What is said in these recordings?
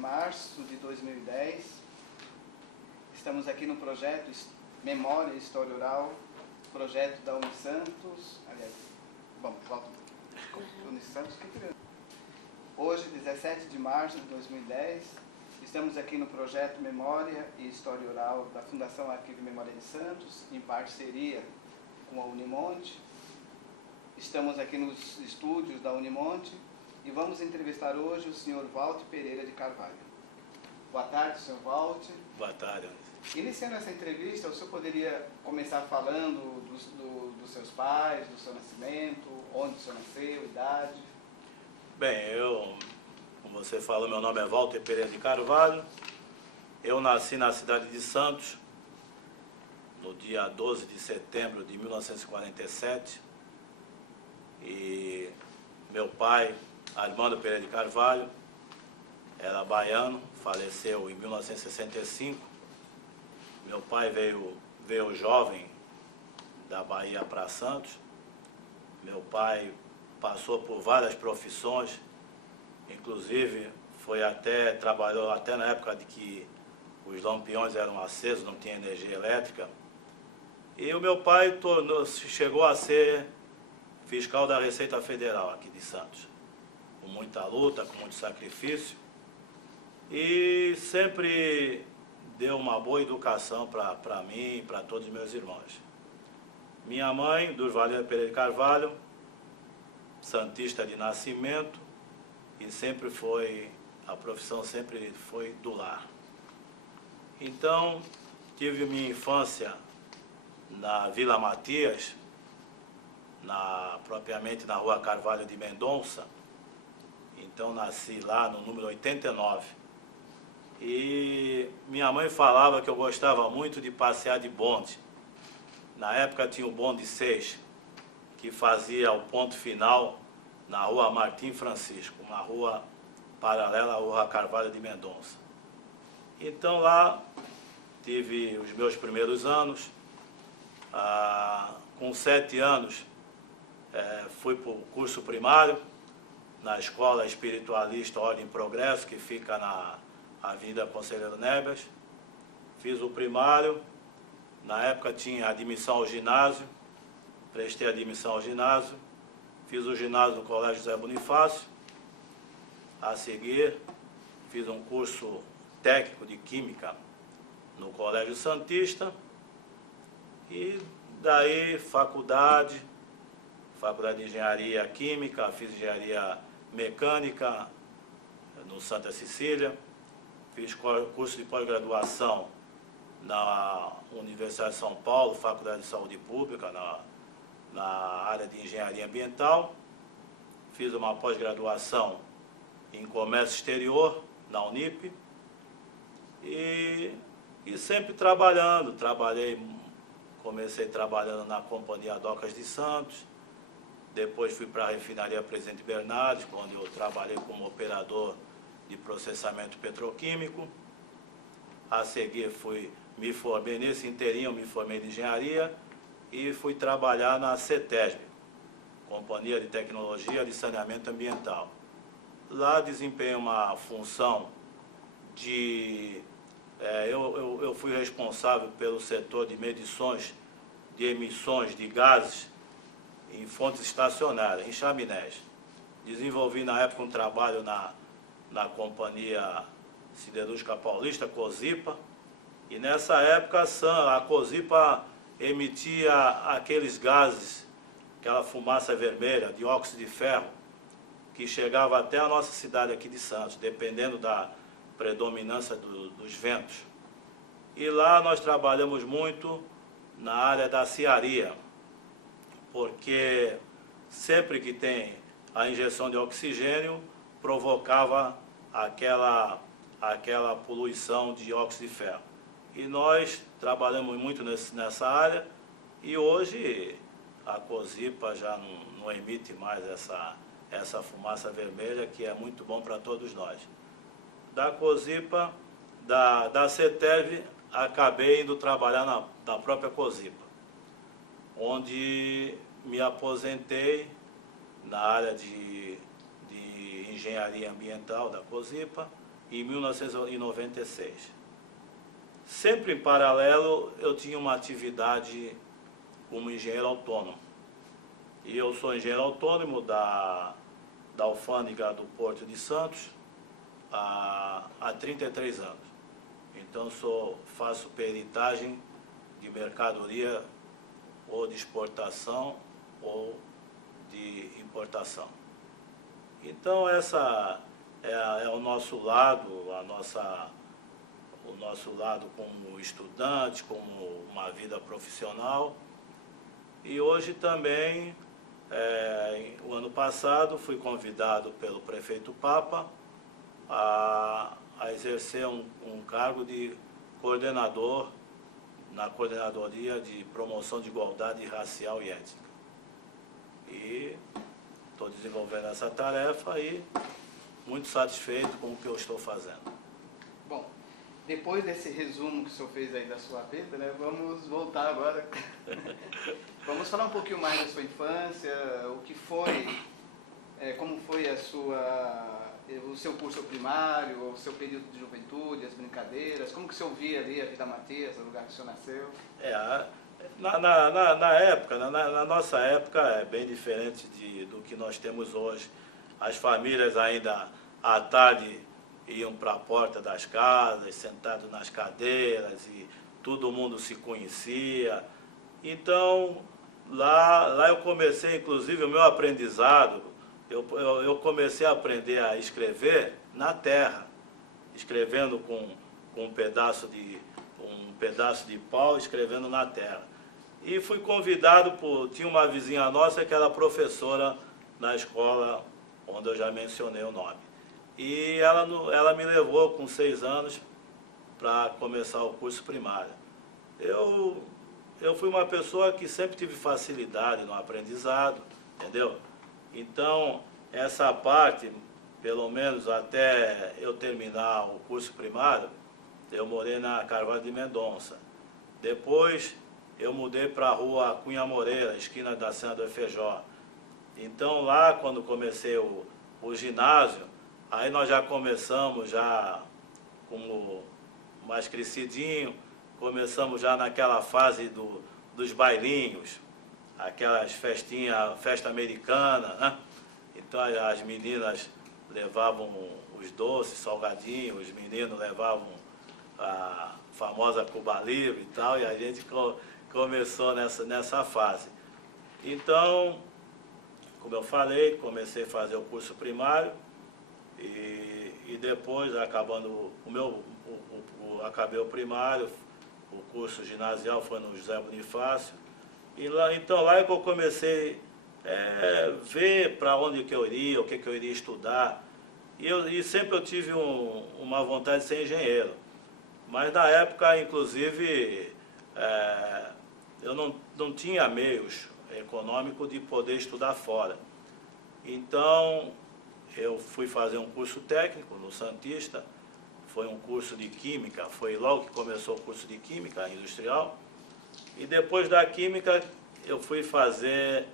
março de 2010. Estamos aqui no projeto Memória e História Oral, projeto da Unisantos. Aliás, bom, volta. Unisantos, que criança. Hoje, 17 de março de 2010, estamos aqui no projeto Memória e História Oral da Fundação Arquivo Memória de Santos, em parceria com a Unimonte. Estamos aqui nos estúdios da Unimonte e vamos entrevistar hoje o senhor Walter Pereira de Carvalho. Boa tarde, senhor Walter. Boa tarde. Iniciando essa entrevista, o senhor poderia começar falando dos seus pais, do seu nascimento, onde o senhor nasceu, idade? Bem, como você falou, meu nome é Walter Pereira de Carvalho. Eu nasci na cidade de Santos, no dia 12 de setembro de 1947. E meu pai, Armando Pereira de Carvalho, era baiano, faleceu em 1965. Meu pai veio jovem da Bahia para Santos. Meu pai passou por várias profissões, inclusive trabalhou até na época de que os lampiões eram acesos, não tinha energia elétrica. E o meu pai chegou a ser fiscal da Receita Federal aqui de Santos, com muita luta, com muito sacrifício, e sempre deu uma boa educação para mim e para todos os meus irmãos. Minha mãe, Durvalina Pereira de Carvalho, santista de nascimento, e a profissão sempre foi do lar. Então, tive minha infância na Vila Matias, propriamente na Rua Carvalho de Mendonça. Então nasci lá no número 89. E minha mãe falava que eu gostava muito de passear de bonde. Na época tinha o bonde 6, que fazia o ponto final na Rua Martim Francisco, uma rua paralela à Rua Carvalho de Mendonça. Então lá tive os meus primeiros anos. Com 7 anos, fui para o curso primário, na Escola Espiritualista Ordem e Progresso, que fica na Avenida Conselheiro Neves. Fiz o primário, na época tinha admissão ao ginásio, prestei admissão ao ginásio, fiz o ginásio no Colégio José Bonifácio. A seguir, fiz um curso técnico de Química no Colégio Santista, e daí faculdade de Engenharia Química, fiz Engenharia Mecânica no Santa Cecília, fiz curso de pós-graduação na Universidade de São Paulo, Faculdade de Saúde Pública, na área de Engenharia Ambiental, fiz uma pós-graduação em Comércio Exterior na Unip, e sempre comecei trabalhando na Companhia Docas de Santos. Depois fui para a refinaria Presidente Bernardes, onde eu trabalhei como operador de processamento petroquímico. A seguir me formei nesse inteirinho, me formei de engenharia e fui trabalhar na CETESB, Companhia de Tecnologia de Saneamento Ambiental. Lá desempenhei uma função eu fui responsável pelo setor de medições de emissões de gases em fontes estacionárias, em chaminés. Desenvolvi na época um trabalho na Companhia Siderúrgica Paulista, COSIPA, e nessa época a COSIPA emitia aqueles gases, aquela fumaça vermelha, dióxido de ferro, que chegava até a nossa cidade aqui de Santos, dependendo da predominância dos ventos. E lá nós trabalhamos muito na área da cearia, porque sempre que tem a injeção de oxigênio, provocava aquela poluição de dióxido de ferro. E nós trabalhamos muito nessa área, e hoje a COSIPA já não emite mais essa fumaça vermelha, que é muito bom para todos nós. Da COSIPA, da CETESB, acabei indo trabalhar na própria COSIPA, onde me aposentei na área de engenharia ambiental da COSIPA em 1996. Sempre em paralelo, eu tinha uma atividade como engenheiro autônomo. E eu sou engenheiro autônomo da Alfândega do Porto de Santos há 33 anos. Então, faço peritagem de mercadoria ou de exportação ou de importação. Então, essa é o nosso lado, o nosso lado como estudante, como uma vida profissional. E hoje também, o ano passado, fui convidado pelo prefeito Papa a exercer um cargo de coordenador na Coordenadoria de Promoção de Igualdade Racial e Étnica. E estou desenvolvendo essa tarefa e muito satisfeito com o que eu estou fazendo. Bom, depois desse resumo que o senhor fez aí da sua vida, né, vamos voltar agora. Vamos falar um pouquinho mais da sua infância, o que foi, como foi o seu curso primário, o seu período de juventude, as brincadeiras, como que o senhor via ali a Vila Matias, o lugar que o senhor nasceu? Na época, na nossa época, é bem diferente do que nós temos hoje. As famílias ainda à tarde iam para a porta das casas, sentados nas cadeiras, e todo mundo se conhecia. Então, lá eu comecei, inclusive, o meu aprendizado, eu comecei a aprender a escrever na terra, escrevendo com um pedaço de pau, escrevendo na terra. E fui convidado tinha uma vizinha nossa que era professora na escola onde eu já mencionei o nome. E ela me levou com 6 anos para começar o curso primário. Eu fui uma pessoa que sempre tive facilidade no aprendizado, entendeu? Então, essa parte, pelo menos até eu terminar o curso primário, eu morei na Carvalho de Mendonça. Depois, eu mudei para a rua Cunha Moreira, esquina da Cena do Efejó. Então, lá, quando comecei o ginásio, aí nós já começamos, já como mais crescidinho, começamos já naquela fase dos bailinhos, aquelas festinhas, festa americana, né? Então, as meninas levavam os doces, salgadinhos, os meninos levavam a famosa Cuba Livre e tal, e a gente começou nessa fase. Então, como eu falei, comecei a fazer o curso primário e depois, acabando acabei o primário, o curso ginasial foi no José Bonifácio. E lá é que eu comecei a ver para onde que eu iria, o que eu iria estudar. E sempre eu tive uma vontade de ser engenheiro. Mas na época, inclusive, eu não tinha meios econômicos de poder estudar fora. Então, eu fui fazer um curso técnico no Santista, foi um curso de Química, foi logo que começou o curso de Química Industrial. E depois da Química, eu fui fazer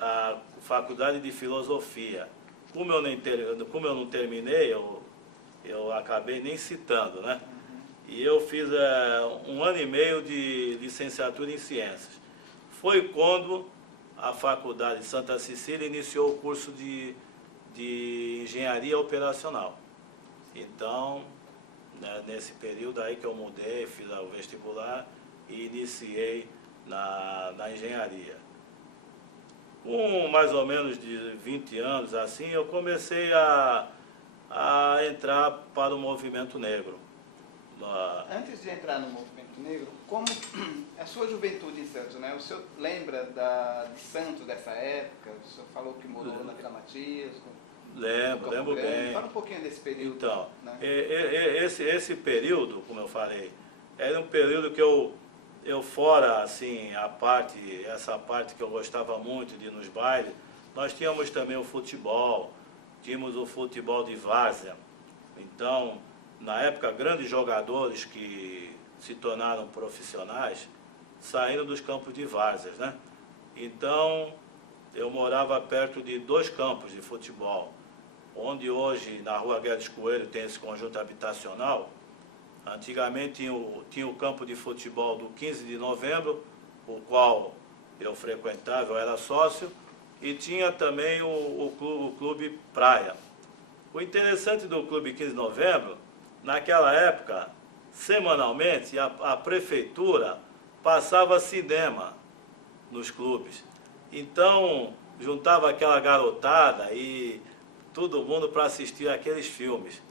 a Faculdade de Filosofia. Como eu não terminei, eu acabei nem citando, né? E eu fiz 1 ano e meio de licenciatura em Ciências. Foi quando a Faculdade de Santa Cecília iniciou o curso de Engenharia Operacional. Então, né, nesse período aí que eu mudei, fiz o vestibular e iniciei na engenharia. Com mais ou menos de 20 anos, assim, eu comecei a entrar para o movimento negro. Antes de entrar no movimento negro, como a sua juventude em Santos, né? O senhor lembra de Santos dessa época? O senhor falou que morou na Vila Matias? Lembro bem. Fala um pouquinho desse período. Então, né? esse período, como eu falei, era um período que eu fora, assim, essa parte que eu gostava muito de ir nos bailes, nós tínhamos também o futebol, tínhamos o futebol de várzea. Então, na época, grandes jogadores que se tornaram profissionais saíram dos campos de várzeas, né? Então, eu morava perto de 2 campos de futebol, onde hoje, na Rua Guedes Coelho, tem esse conjunto habitacional. Antigamente tinha o campo de futebol do 15 de novembro, o qual eu frequentava, eu era sócio, e tinha também o Clube Praia. O interessante do Clube 15 de novembro, naquela época, semanalmente, a prefeitura passava cinema nos clubes. Então, juntava aquela garotada e todo mundo para assistir aqueles filmes.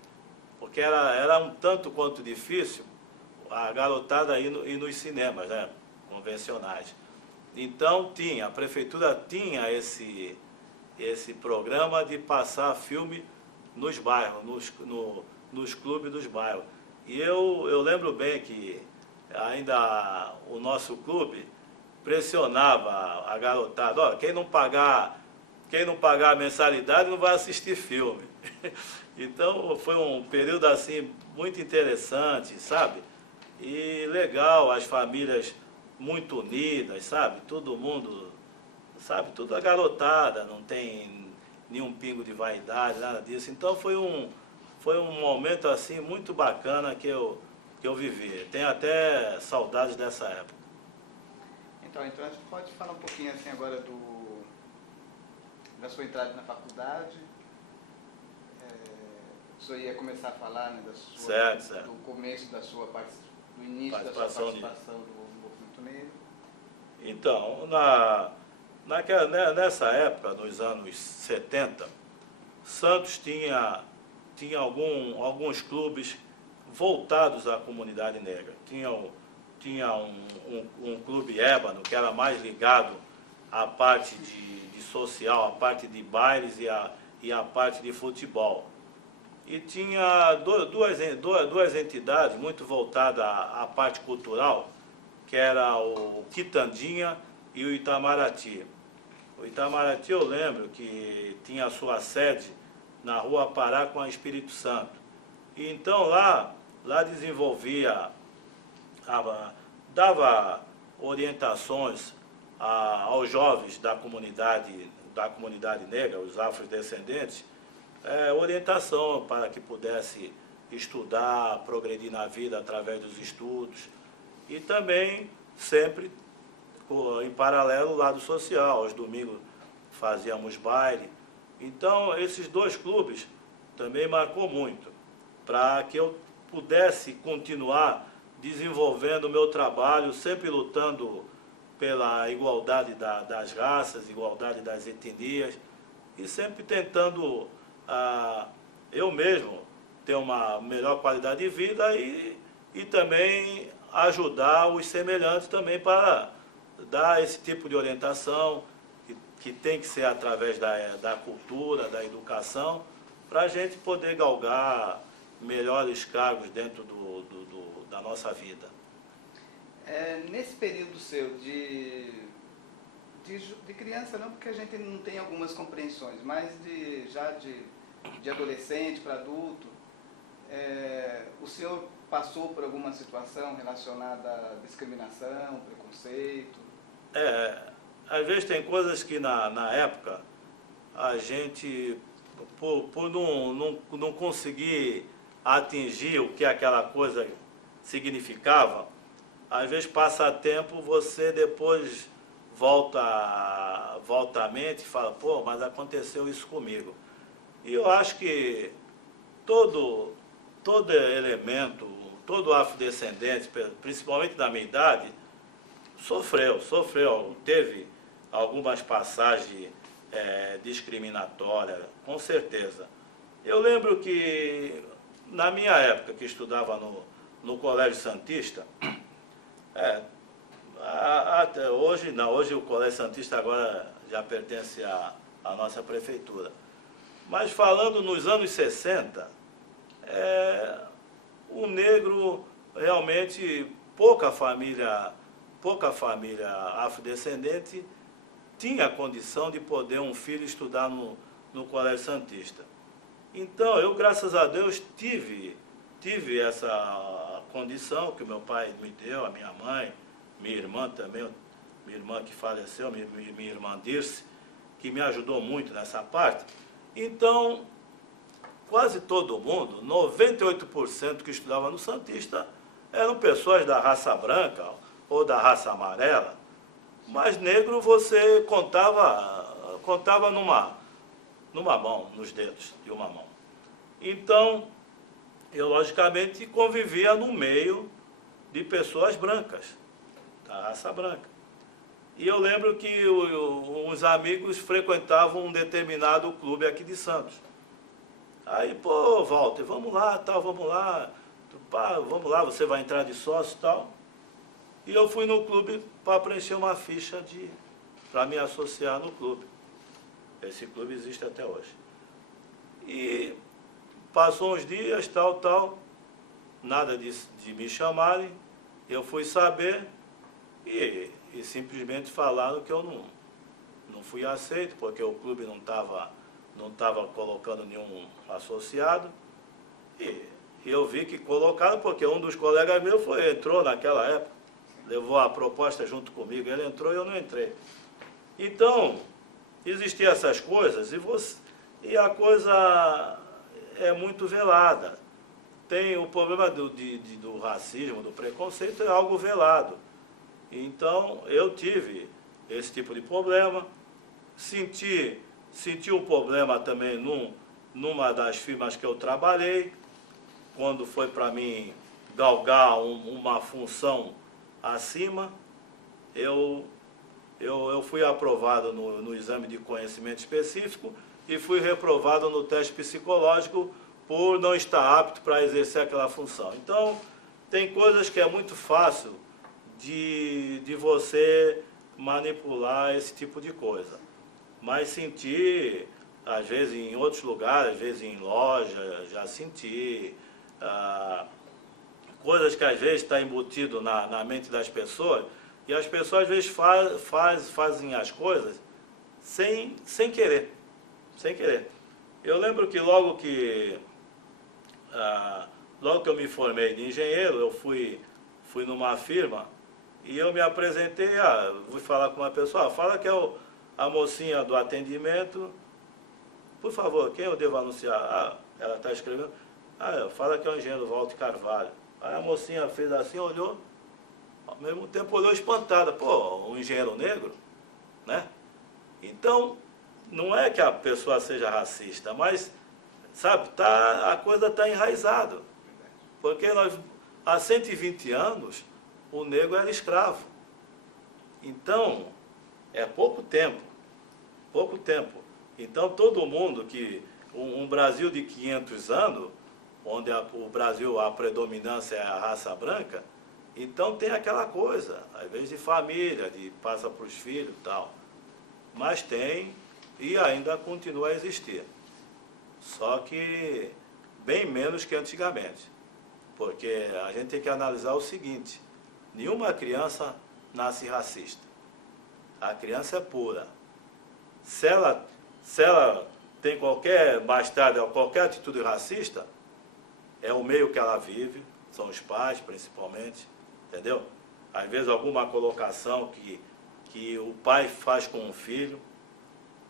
Porque era um tanto quanto difícil a garotada ir nos cinemas, né, convencionais. Então a prefeitura tinha esse programa de passar filme nos bairros, nos clubes dos bairros. E eu lembro bem que ainda o nosso clube pressionava a garotada, ó, quem não pagar a mensalidade não vai assistir filme. Então foi um período assim muito interessante, sabe? E legal, as famílias muito unidas, sabe? Todo mundo, sabe? Tudo a garotada, não tem nenhum pingo de vaidade, nada disso. Então foi um momento assim muito bacana que eu vivi. Tenho até saudades dessa época. Então a gente pode falar um pouquinho assim agora da sua entrada na faculdade. O senhor ia começar a falar, né, certo. do começo do início da sua participação do movimento negro. Então, nessa época, nos anos 70, Santos tinha alguns clubes voltados à comunidade negra. Tinha um clube ébano, que era mais ligado à parte de social, à parte de bailes e à parte de futebol. E tinha duas entidades muito voltadas à parte cultural, que era o Quitandinha e o Itamaraty. O Itamaraty, eu lembro que tinha a sua sede na Rua Pará com a Espírito Santo. E então lá desenvolvia, dava orientações aos jovens da comunidade negra, os afrodescendentes, orientação para que pudesse estudar, progredir na vida através dos estudos. E também sempre em paralelo o lado social. Aos domingos fazíamos baile. Então esses dois clubes também marcou muito para que eu pudesse continuar desenvolvendo o meu trabalho, sempre lutando pela igualdade das raças, igualdade das etnias, e sempre tentando eu mesmo ter uma melhor qualidade de vida e também ajudar os semelhantes também para dar esse tipo de orientação, que tem que ser através da cultura, da educação, para a gente poder galgar melhores cargos dentro da nossa vida. Nesse período seu de criança, não, porque a gente não tem algumas compreensões, mas de adolescente para adulto, o senhor passou por alguma situação relacionada à discriminação, preconceito? Às vezes tem coisas que na época a gente, por não conseguir atingir o que aquela coisa significava, às vezes passa tempo, você depois volta à mente e fala, pô, mas aconteceu isso comigo. E eu acho que todo elemento, todo afrodescendente, principalmente da minha idade, sofreu, teve algumas passagens discriminatórias, com certeza. Eu lembro que na minha época, que estudava no Colégio Santista, até hoje não, hoje o Colégio Santista agora já pertence à nossa prefeitura. Mas falando nos anos 60, o negro realmente, pouca família afrodescendente tinha a condição de poder um filho estudar no Colégio Santista. Então, eu, graças a Deus, tive essa condição que o meu pai me deu, a minha mãe, minha irmã também, minha irmã que faleceu, minha irmã Dirce, que me ajudou muito nessa parte. Então, quase todo mundo, 98% que estudava no Santista, eram pessoas da raça branca ou da raça amarela. Mas negro você contava numa mão, nos dedos de uma mão. Então, eu logicamente convivia no meio de pessoas brancas, da raça branca. E eu lembro que uns amigos frequentavam um determinado clube aqui de Santos. Aí, pô, Walter, vamos lá, tal, vamos lá. Pá, vamos lá, você vai entrar de sócio e tal. E eu fui no clube para preencher uma ficha para me associar no clube. Esse clube existe até hoje. E passou uns dias, tal, nada de me chamarem. Eu fui saber e simplesmente falaram que eu não fui aceito, porque o clube não estava colocando nenhum associado. E eu vi que colocaram, porque um dos colegas meus entrou naquela época, levou a proposta junto comigo, ele entrou e eu não entrei. Então, existiam essas coisas e a coisa é muito velada. Tem o problema do racismo, do preconceito, é algo velado. Então, eu tive esse tipo de problema, senti o problema também numa das firmas que eu trabalhei, quando foi para mim galgar uma função acima, eu fui aprovado no exame de conhecimento específico e fui reprovado no teste psicológico por não estar apto para exercer aquela função. Então, tem coisas que é muito fácil de você manipular esse tipo de coisa. Mas senti, às vezes em outros lugares, às vezes em loja, já senti coisas que às vezes está embutido na mente das pessoas, e as pessoas às vezes fazem as coisas sem querer. Eu lembro que logo que eu me formei de engenheiro, eu fui numa firma e eu me apresentei, fui falar com uma pessoa, fala que é a mocinha do atendimento, por favor, quem eu devo anunciar? Ela está escrevendo, fala que é o engenheiro Walter Carvalho. Aí a mocinha fez assim, olhou, ao mesmo tempo olhou espantada, pô, um engenheiro negro, né? Então, não é que a pessoa seja racista, mas, sabe, a coisa está enraizada. Porque há 120 anos, o negro era escravo. Então, é pouco tempo. Então, todo mundo que... Um Brasil de 500 anos, onde o Brasil, a predominância é a raça branca, então tem aquela coisa, às vezes de família, de passa para os filhos e tal. Mas tem e ainda continua a existir. Só que bem menos que antigamente. Porque a gente tem que analisar o seguinte, nenhuma criança nasce racista. A criança é pura. Se ela tem qualquer bastardo, qualquer atitude racista, é o meio que ela vive, são os pais principalmente, entendeu? Às vezes alguma colocação que o pai faz com o filho.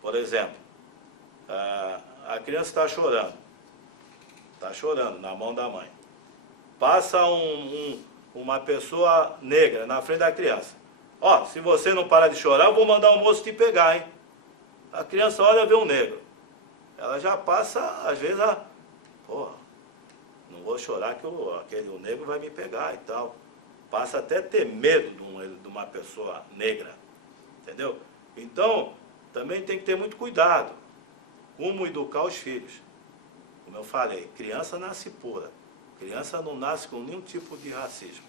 Por exemplo, a criança está chorando na mão da mãe. Passa uma pessoa negra na frente da criança. Se você não parar de chorar, eu vou mandar um moço te pegar, hein? A criança olha e vê um negro. Ela já passa, às vezes, não vou chorar que o negro vai me pegar e tal. Passa até ter medo de uma pessoa negra, entendeu? Então, também tem que ter muito cuidado. Como educar os filhos. Como eu falei, criança nasce pura. Criança não nasce com nenhum tipo de racismo.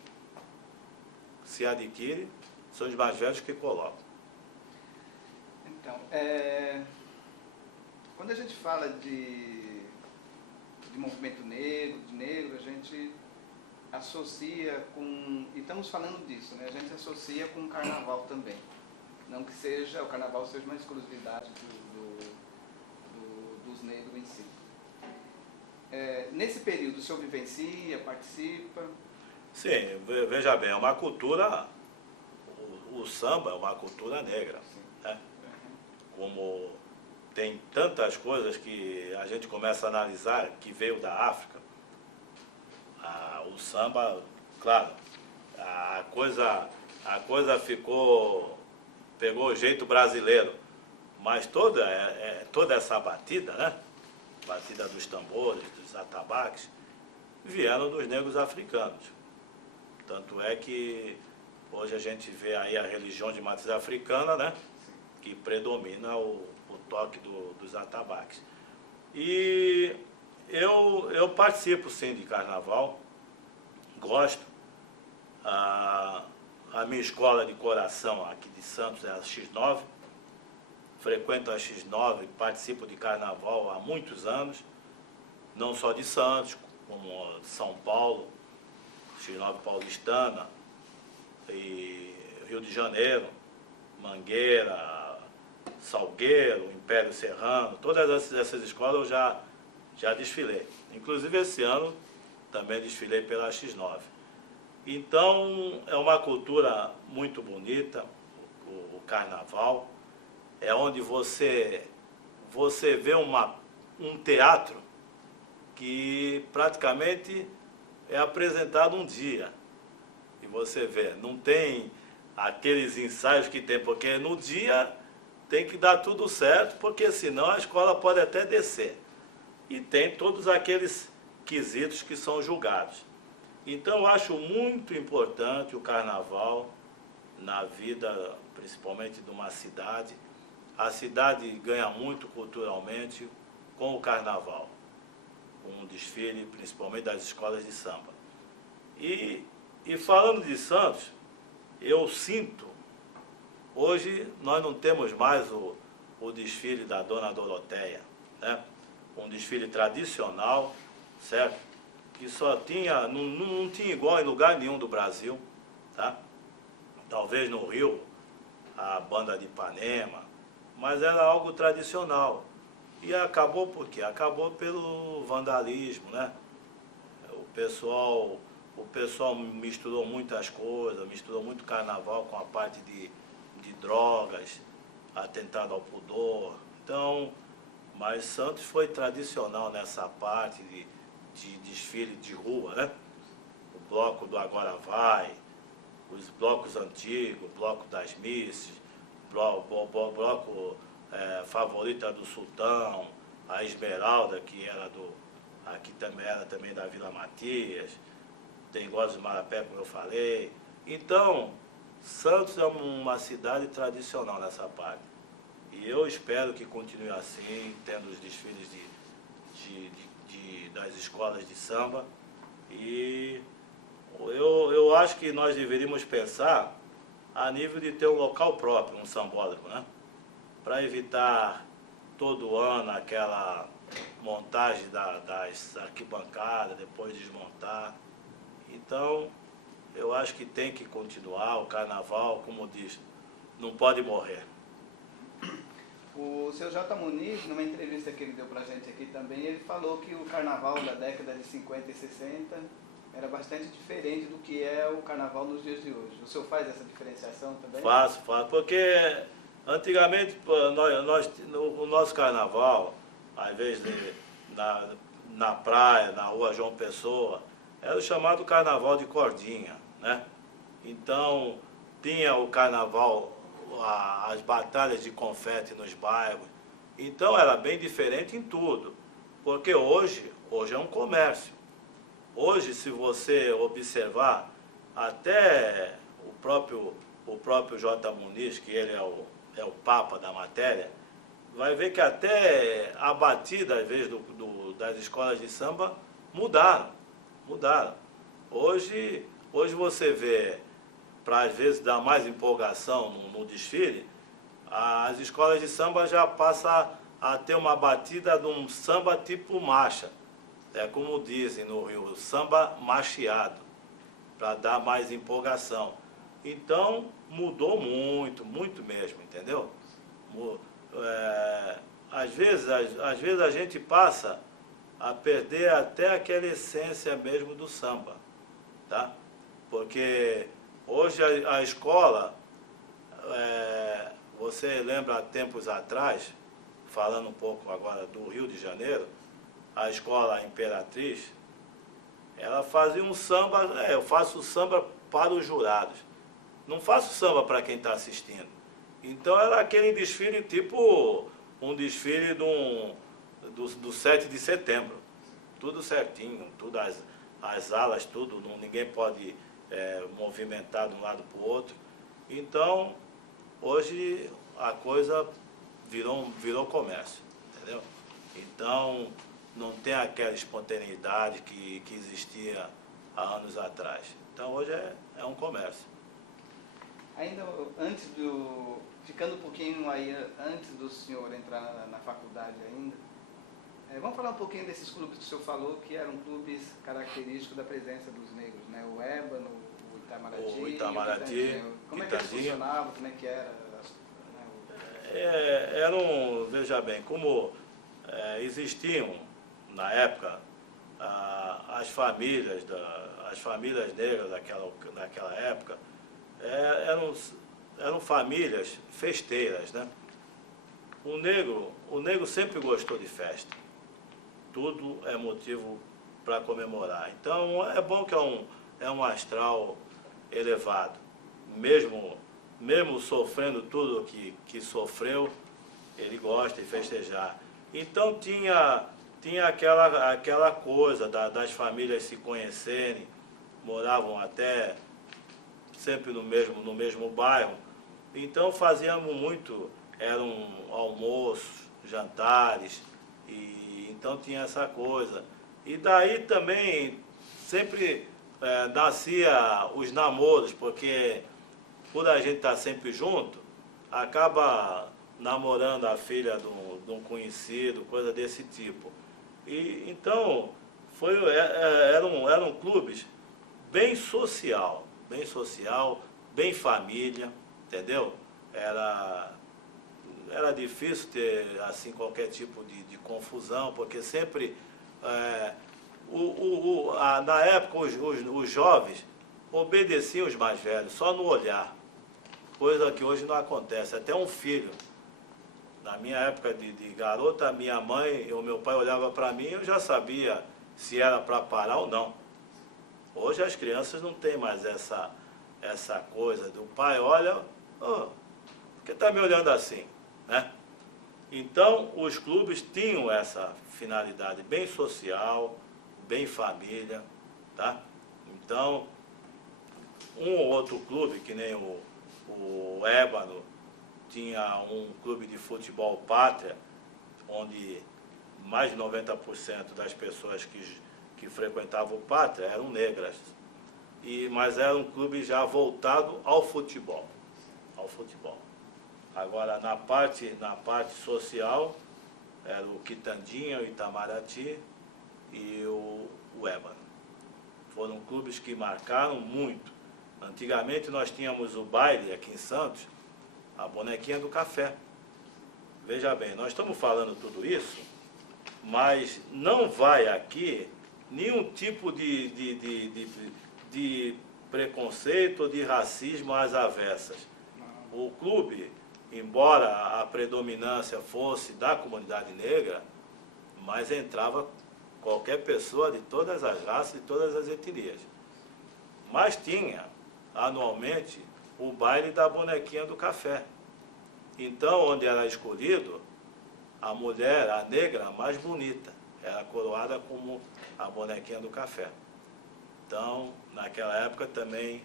Se adquire, são os mais velhos que colocam. Então, quando a gente fala de movimento negro, a gente associa com, e estamos falando disso, né? A gente associa com o carnaval também. Não que o carnaval seja uma exclusividade dos negros em si. Nesse período, o senhor vivencia, participa? Sim, veja bem, é uma cultura, o samba é uma cultura negra, né? Como tem tantas coisas que a gente começa a analisar, que veio da África. O samba, claro, a coisa pegou o jeito brasileiro, mas toda essa batida, né? Batida dos tambores, dos atabaques, vieram dos negros africanos. Tanto é que hoje a gente vê aí a religião de matriz africana, né? Que predomina o toque dos atabaques. E eu participo sim de carnaval, gosto. A minha escola de coração aqui de Santos é a X9, frequento a X9, participo de carnaval há muitos anos, não só de Santos, como de São Paulo, X9 paulistana, e Rio de Janeiro, Mangueira, Salgueiro, Império Serrano, todas essas escolas eu já desfilei. Inclusive esse ano também desfilei pela X9. Então é uma cultura muito bonita, o carnaval. É onde você vê um teatro que praticamente é apresentado um dia. E você vê, não tem aqueles ensaios que tem, porque no dia tem que dar tudo certo, porque senão a escola pode até descer. E tem todos aqueles quesitos que são julgados. Então eu acho muito importante o carnaval na vida, principalmente de uma cidade. A cidade ganha muito culturalmente com o carnaval, com o desfile, principalmente das escolas de samba. E falando de Santos, eu sinto, hoje nós não temos mais o desfile da Dona Doroteia, né? Um desfile tradicional, certo? Que só tinha, não tinha igual em lugar nenhum do Brasil, tá? Talvez no Rio, a banda de Ipanema, mas era algo tradicional. E acabou por quê? Acabou pelo vandalismo, né? O pessoal misturou muitas coisas, misturou muito carnaval com a parte de drogas, atentado ao pudor. Então, mas Santos foi tradicional nessa parte de desfile de rua, né? O bloco do Agora Vai, os blocos antigos, o bloco das Misses, bloco Favorita do Sultão, a Esmeralda, que era aqui também era também da Vila Matias, tem Gozo de Marapé, como eu falei. Então, Santos é uma cidade tradicional nessa parte. E eu espero que continue assim, tendo os desfiles das escolas de samba. E eu acho que nós deveríamos pensar a nível de ter um local próprio, um sambódromo, né? Para evitar todo ano aquela montagem das arquibancadas, depois desmontar. Então, eu acho que tem que continuar o carnaval, como diz, não pode morrer. O seu J. Muniz, numa entrevista que ele deu pra gente aqui também, ele falou que o carnaval da década de 50 e 60 era bastante diferente do que é o carnaval nos dias de hoje. O senhor faz essa diferenciação também? Faço, porque antigamente o nosso carnaval, às vezes na praia, na rua João Pessoa, era o chamado carnaval de cordinha, né? Então, tinha o carnaval, as batalhas de confete nos bairros. Então, era bem diferente em tudo, porque hoje é um comércio. Hoje, se você observar, até o próprio J. Muniz, que ele é o papa da matéria, vai ver que até a batida, às vezes, das escolas de samba mudaram. Hoje você vê, para às vezes dar mais empolgação no desfile, as escolas de samba já passam a ter uma batida de um samba tipo marcha. É como dizem no Rio, samba machiado, para dar mais empolgação. Então, mudou muito, muito mesmo, entendeu? Às vezes a gente passa a perder até aquela essência mesmo do samba, tá? Porque hoje a escola, você lembra há tempos atrás, falando um pouco agora do Rio de Janeiro, a escola Imperatriz, ela fazia um samba, eu faço samba para os jurados, não faço samba para quem está assistindo. Então era aquele desfile tipo um desfile do 7 de setembro, tudo certinho, tudo as alas, tudo, ninguém pode movimentar de um lado para o outro. Então, hoje a coisa virou comércio, entendeu? Então, não tem aquela espontaneidade que existia há anos atrás. Então, hoje é um comércio. Ainda ficando um pouquinho aí, antes do senhor entrar na faculdade ainda, vamos falar um pouquinho desses clubes que o senhor falou, que eram clubes característicos da presença dos negros, né? O Ébano, o Itamaraty, O Itamaraty, como é que eles funcionavam, como é que era? Veja bem, como existiam na época as famílias negras daquela época, eram famílias festeiras, né? O negro sempre gostou de festa. Tudo é motivo para comemorar. Então é bom que é um astral elevado. Mesmo sofrendo tudo que sofreu, ele gosta de festejar. Então tinha aquela coisa das famílias se conhecerem, moravam até sempre no mesmo bairro. Então fazíamos muito, eram almoços, jantares, e então tinha essa coisa. E daí também sempre nascia os namoros, porque por a gente estar sempre junto, acaba namorando a filha de um conhecido, coisa desse tipo. E então eram clubes bem social, bem família, entendeu? Era difícil ter assim qualquer tipo de confusão, porque sempre na época os jovens obedeciam os mais velhos, só no olhar, coisa que hoje não acontece. Até um filho, na minha época de garota, minha mãe e o meu pai olhava para mim e eu já sabia se era para parar ou não. Hoje as crianças não têm mais essa coisa do pai, olha, por que está me olhando assim, né? Então os clubes tinham essa finalidade bem social, bem família, tá? Então um ou outro clube, que nem o Ébano, tinha um clube de futebol pátria, onde mais de 90% das pessoas que frequentavam o pátria eram negras. Mas era um clube já voltado ao futebol. Agora, na parte social, era o Quitandinha, o Itamaraty e o Ébano. Foram clubes que marcaram muito. Antigamente nós tínhamos o baile aqui em Santos, a bonequinha do café. Veja bem, nós estamos falando tudo isso, mas não vai aqui nenhum tipo de preconceito ou de racismo às avessas. O clube, embora a predominância fosse da comunidade negra, mas entrava qualquer pessoa de todas as raças e todas as etnias. Mas tinha, anualmente, o baile da bonequinha do café. Então, onde era escolhido, a mulher, a negra mais bonita, era coroada como a bonequinha do café. Então, naquela época também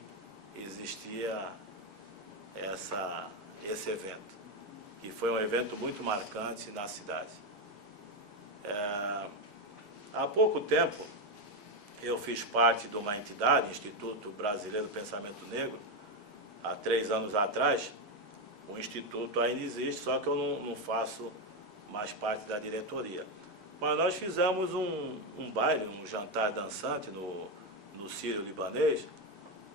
existia esse evento, que foi um evento muito marcante na cidade. Há pouco tempo, eu fiz parte de uma entidade, Instituto Brasileiro do Pensamento Negro, há 3 anos atrás. O Instituto ainda existe, só que eu não faço mais parte da diretoria. Mas nós fizemos um baile, um jantar dançante no Sírio-Libanês,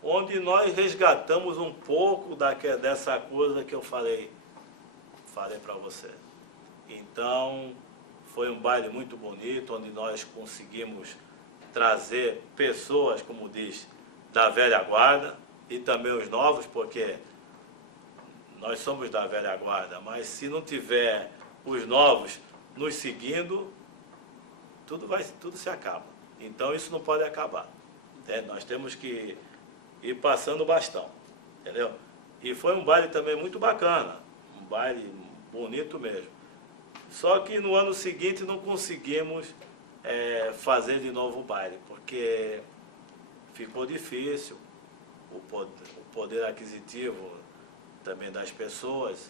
onde nós resgatamos um pouco dessa coisa que eu falei para você. Então, foi um baile muito bonito, onde nós conseguimos trazer pessoas, como diz, da velha guarda, e também os novos, porque nós somos da velha guarda, mas se não tiver os novos nos seguindo, tudo se acaba. Então isso não pode acabar. Nós temos que ir passando o bastão, entendeu? E foi um baile também muito bacana, um baile bonito mesmo. Só que no ano seguinte não conseguimos fazer de novo o baile, porque ficou difícil, o poder aquisitivo também das pessoas,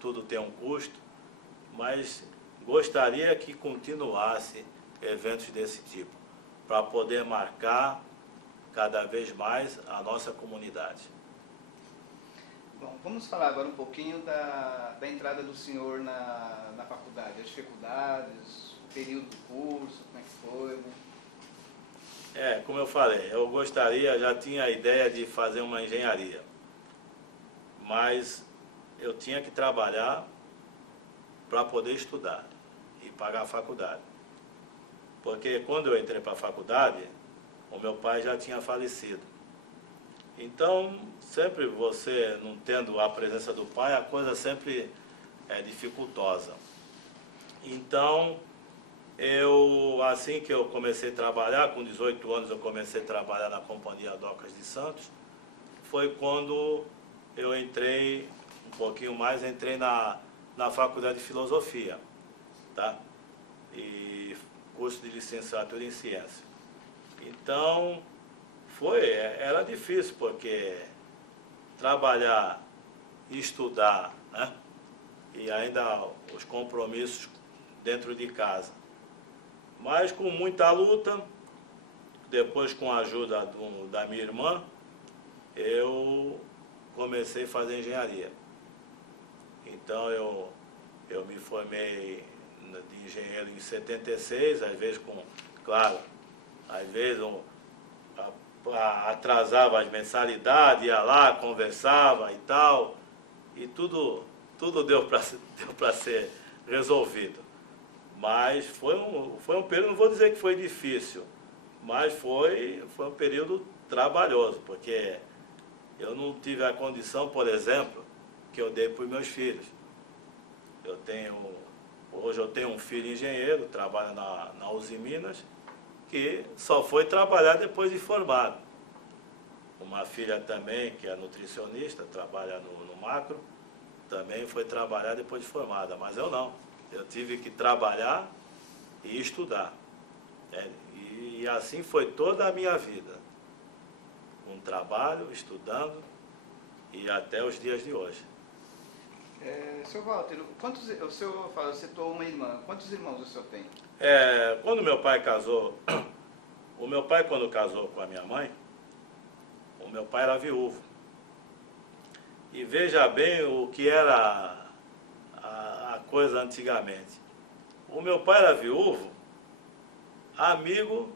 tudo tem um custo, mas gostaria que continuasse eventos desse tipo, para poder marcar cada vez mais a nossa comunidade. Bom, vamos falar agora um pouquinho da entrada do senhor na faculdade, as dificuldades, o período do curso, como é que foi? Como eu falei, eu já tinha a ideia de fazer uma engenharia, mas eu tinha que trabalhar para poder estudar e pagar a faculdade. Porque quando eu entrei para a faculdade, o meu pai já tinha falecido. Então, sempre você não tendo a presença do pai, a coisa sempre é dificultosa. Então, assim que eu comecei a trabalhar, com 18 anos eu comecei a trabalhar na Companhia Docas de Santos, foi quando eu entrei, um pouquinho mais, entrei na Faculdade de Filosofia, tá? E curso de licenciatura em Ciência. Então, era difícil, porque trabalhar e estudar, né? E ainda os compromissos dentro de casa. Mas com muita luta, depois com a ajuda da minha irmã, eu comecei a fazer engenharia. Então eu me formei de engenheiro em 76, às vezes atrasava as mensalidades, ia lá, conversava e tal, e tudo deu para ser resolvido. Mas foi um período, não vou dizer que foi difícil, mas foi um período trabalhoso, porque eu não tive a condição, por exemplo, que eu dei para os meus filhos. Hoje eu tenho um filho engenheiro, trabalha na Uzi Minas, que só foi trabalhar depois de formado. Uma filha também, que é nutricionista, trabalha no Macro, também foi trabalhar depois de formada, mas eu não. Eu tive que trabalhar e estudar. E assim foi toda a minha vida. Com trabalho, estudando e até os dias de hoje. Seu Walter, o senhor citou uma irmã, quantos irmãos o senhor tem? Quando meu pai casou, quando casou com a minha mãe, o meu pai era viúvo. E veja bem o que era a coisa antigamente. O meu pai era viúvo, amigo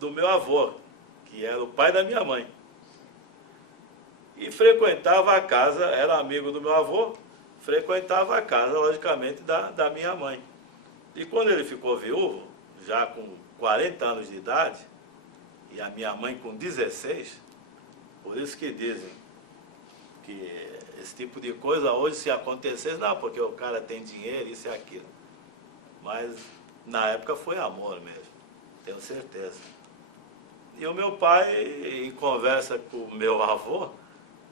do meu avô, que era o pai da minha mãe. E frequentava a casa, era amigo do meu avô, frequentava a casa, logicamente, da minha mãe. E quando ele ficou viúvo, já com 40 anos de idade, e a minha mãe com 16, por isso que dizem que esse tipo de coisa hoje, se acontecesse, não, porque o cara tem dinheiro, isso e aquilo. Mas na época foi amor mesmo, tenho certeza. E o meu pai, em conversa com o meu avô,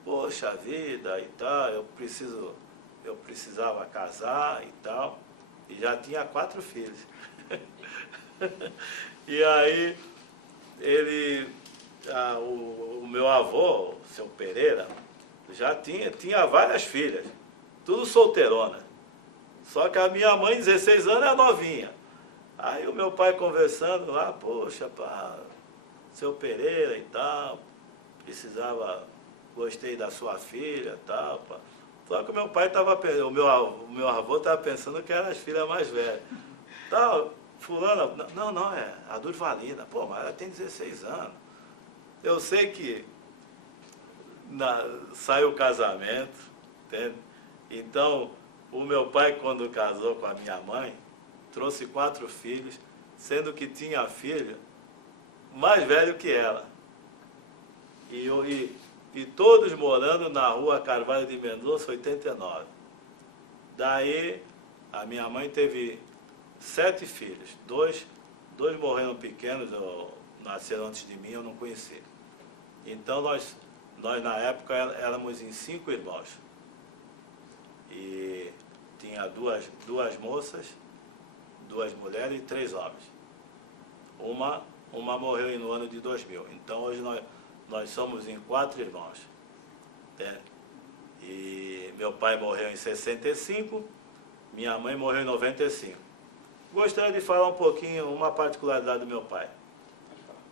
poxa vida e tal, eu precisava casar e tal, e já tinha 4 filhos. E aí, o meu avô, o seu Pereira, já tinha várias filhas, tudo solteirona. Só que a minha mãe, 16 anos, é novinha. Aí o meu pai conversando lá, poxa, pá, seu Pereira e tal, gostei da sua filha e tal, pá. Só que o meu pai o meu avô estava pensando que eram as filhas mais velhas. Tal, fulana, não, é a Durvalina, pô, mas ela tem 16 anos. Eu sei que saiu o casamento, entende? Então, o meu pai, quando casou com a minha mãe, trouxe 4 filhos, sendo que tinha filho mais velho que ela. E todos morando na rua Carvalho de Mendonça, 89. Daí, A minha mãe teve 7 filhos. Dois morreram pequenos, nasceram antes de mim, eu não conheci. Então nós na época éramos em 5 irmãos. E tinha duas moças, 2 mulheres e 3 homens. Uma morreu no ano de 2000. Então hoje nós somos em 4 irmãos. Né? E meu pai morreu em 65, minha mãe morreu em 95. Gostaria de falar um pouquinho, uma particularidade do meu pai.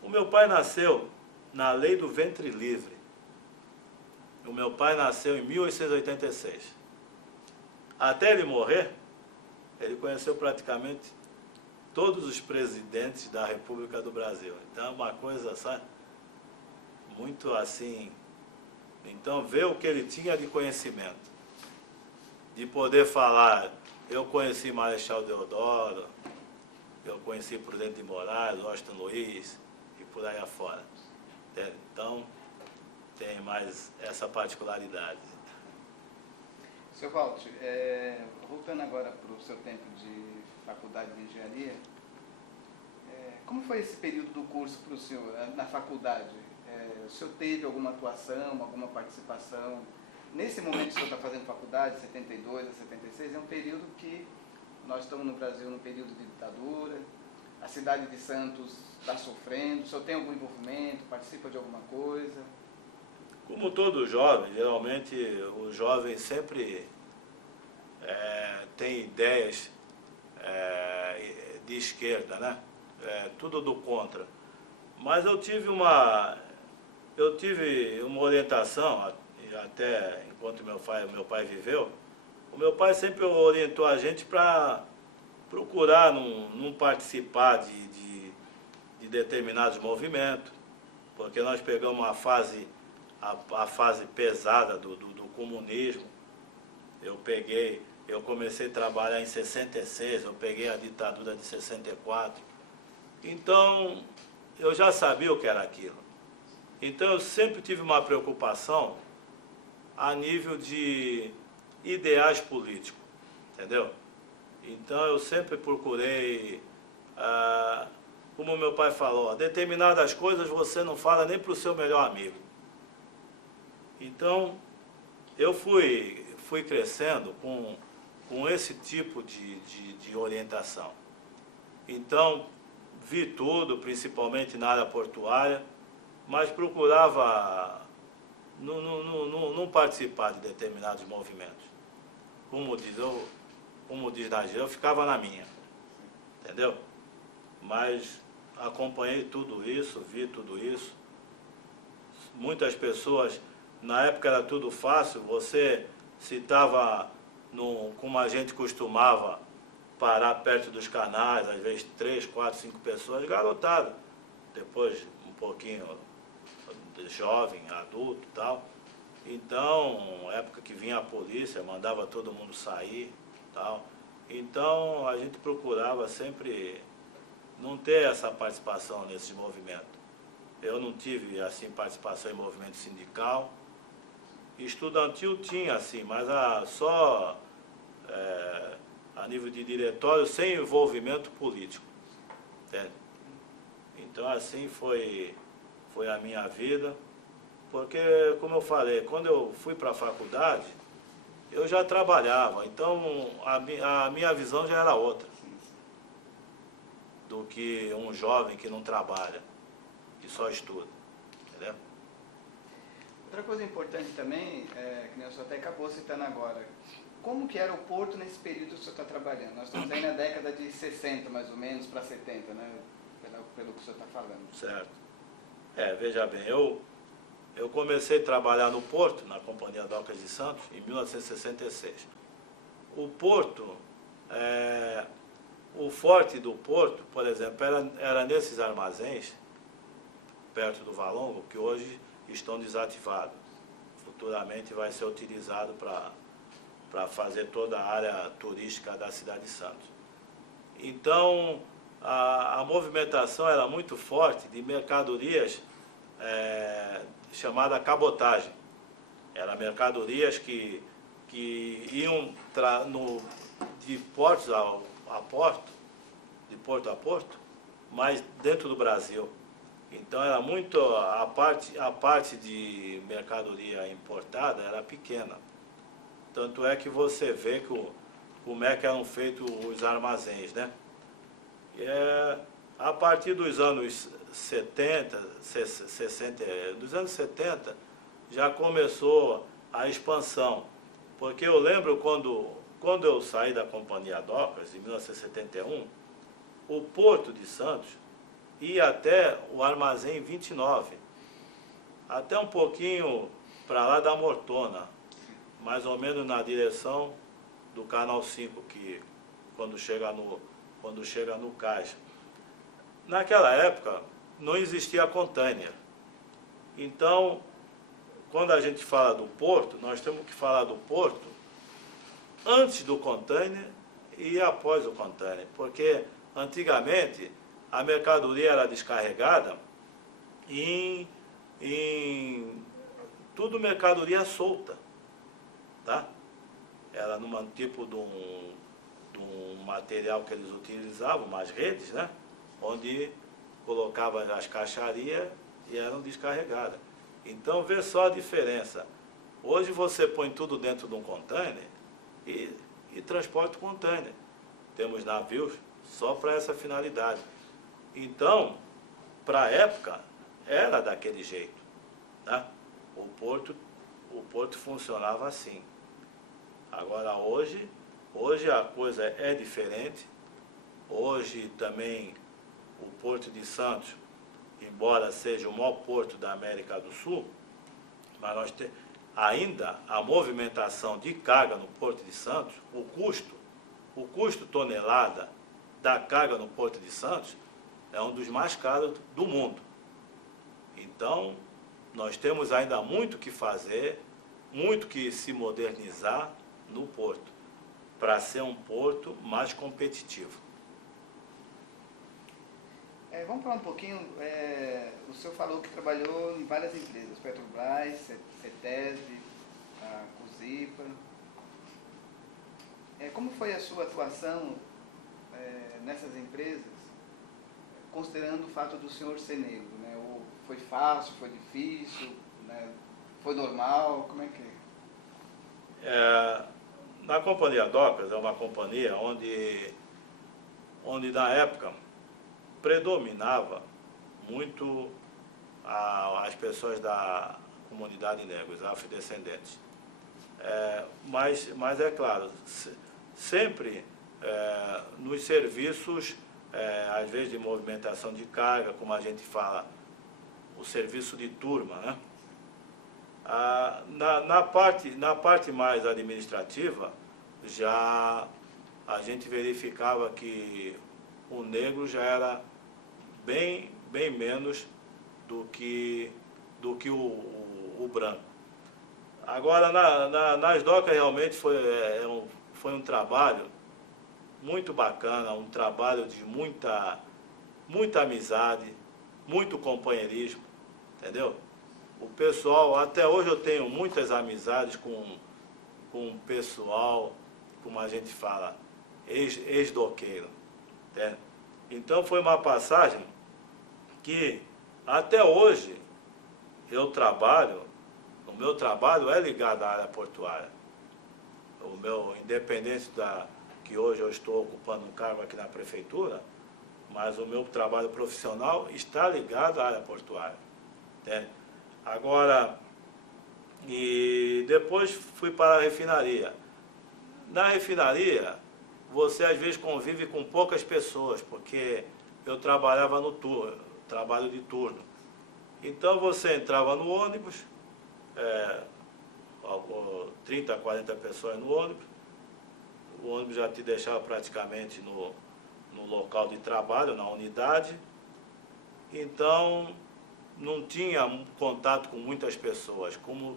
O meu pai nasceu na lei do ventre livre. O meu pai nasceu em 1886. Até ele morrer, ele conheceu praticamente todos os presidentes da República do Brasil. Então é uma coisa, sabe, muito assim. Então vê o que ele tinha de conhecimento, de poder falar. Eu conheci Marechal Deodoro, eu conheci Prudente de Moraes, Washington Luiz e por aí afora. Então tem mais essa particularidade. Seu Walter, voltando agora para o seu tempo de faculdade de engenharia, como foi esse período do curso para o senhor, na faculdade? O senhor teve alguma atuação, alguma participação? Nesse momento que o senhor está fazendo faculdade, 72 a 76, é um período que nós estamos no Brasil num período de ditadura, a cidade de Santos está sofrendo, o senhor tem algum envolvimento, participa de alguma coisa? Como todo jovem, geralmente o jovem sempre tem ideias de esquerda, né? Tudo do contra. Mas eu tive uma orientação, até enquanto meu pai viveu. O meu pai sempre orientou a gente para procurar não participar de determinados movimentos, porque nós pegamos a fase pesada do comunismo. Eu comecei a trabalhar em 66, eu peguei a ditadura de 64. Então, eu já sabia o que era aquilo. Então, eu sempre tive uma preocupação a nível de ideais políticos, entendeu? Então, eu sempre procurei, como meu pai falou, determinadas coisas você não fala nem para o seu melhor amigo. Então, eu fui crescendo com esse tipo de orientação. Então, vi tudo, principalmente na área portuária, mas procurava não participar de determinados movimentos. Como diz na gíria, eu ficava na minha, entendeu? Mas acompanhei tudo isso, vi tudo isso. Muitas pessoas, na época era tudo fácil, você se estava, como a gente costumava, parar perto dos canais, às vezes 3, 4, 5 pessoas, garotada. Depois um pouquinho jovem, adulto e tal. Então, época que vinha a polícia, mandava todo mundo sair tal. Então, a gente procurava sempre não ter essa participação nesses movimentos. Eu não tive, assim, participação em movimento sindical. Estudantil tinha, assim, mas só a nível de diretório, sem envolvimento político. Entende? Então, assim foi a minha vida. Porque, como eu falei, quando eu fui para a faculdade, eu já trabalhava. Então, a minha visão já era outra do que um jovem que não trabalha, que só estuda. Entendeu? Outra coisa importante também, que o senhor até acabou citando agora, como que era o Porto nesse período que o senhor está trabalhando? Nós estamos aí na década de 60, mais ou menos, para 70, né? Pelo que o senhor está falando. Certo. Veja bem, eu comecei a trabalhar no Porto, na Companhia Docas de Santos, em 1966. O Porto, o forte do Porto, por exemplo, era nesses armazéns, perto do Valongo, que hoje estão desativados. Futuramente vai ser utilizado para fazer toda a área turística da cidade de Santos. Então, a movimentação era muito forte de mercadorias chamada cabotagem. Eram mercadorias que iam de portos a porto, de porto a porto, mas dentro do Brasil. Então era muito, a parte de mercadoria importada era pequena. Tanto é que você vê que como é que eram feitos os armazéns, né? A partir dos anos 70, 60, dos anos 70, já começou a expansão. Porque eu lembro quando eu saí da Companhia Docas, em 1971, o Porto de Santos ia até o Armazém 29, até um pouquinho para lá da Mortona, mais ou menos na direção do Canal 5, que quando chega no cais. Naquela época não existia container. Então, quando a gente fala do porto, nós temos que falar do porto antes do container e após o container, porque antigamente a mercadoria era descarregada em tudo mercadoria solta, tá? Era num tipo de um material que eles utilizavam, umas redes, né? Onde colocavam as caixarias e eram descarregadas. Então, vê só a diferença. Hoje você põe tudo dentro de um container e transporta o container. Temos navios só para essa finalidade. Então, para a época, era daquele jeito, tá? O porto funcionava assim. Agora, hoje a coisa é diferente. Hoje também o Porto de Santos, embora seja o maior porto da América do Sul, mas nós temos ainda a movimentação de carga no Porto de Santos, o custo tonelada da carga no Porto de Santos é um dos mais caros do mundo. Então, nós temos ainda muito que fazer, muito que se modernizar no porto, para ser um porto mais competitivo. Vamos falar um pouquinho, o senhor falou que trabalhou em várias empresas, Petrobras, CETESB, a COSIPA. Como foi a sua atuação nessas empresas, considerando o fato do senhor ser negro, né? Foi fácil, foi difícil, né? Foi normal, como é que é? Na Companhia Docas é uma companhia onde na época predominava muito as pessoas da comunidade negra, os afrodescendentes. Mas é claro, sempre nos serviços, às vezes de movimentação de carga, como a gente fala, o serviço de turma, né? Na parte mais administrativa, já a gente verificava que o negro já era bem menos do que o branco. Agora, nas docas realmente foi um trabalho muito bacana, um trabalho de muita amizade, muito companheirismo, entendeu? O pessoal, até hoje eu tenho muitas amizades com o pessoal, como a gente fala, ex-doqueiro, né? Então foi uma passagem que até hoje o meu trabalho é ligado à área portuária. Independente que hoje eu estou ocupando um cargo aqui na prefeitura, mas o meu trabalho profissional está ligado à área portuária, né? Agora, e depois fui para a refinaria. Na refinaria, você às vezes convive com poucas pessoas, porque eu trabalhava no trabalho de turno. Então você entrava no ônibus, 30, 40 pessoas no ônibus, o ônibus já te deixava praticamente no local de trabalho, na unidade. Então, não tinha contato com muitas pessoas, como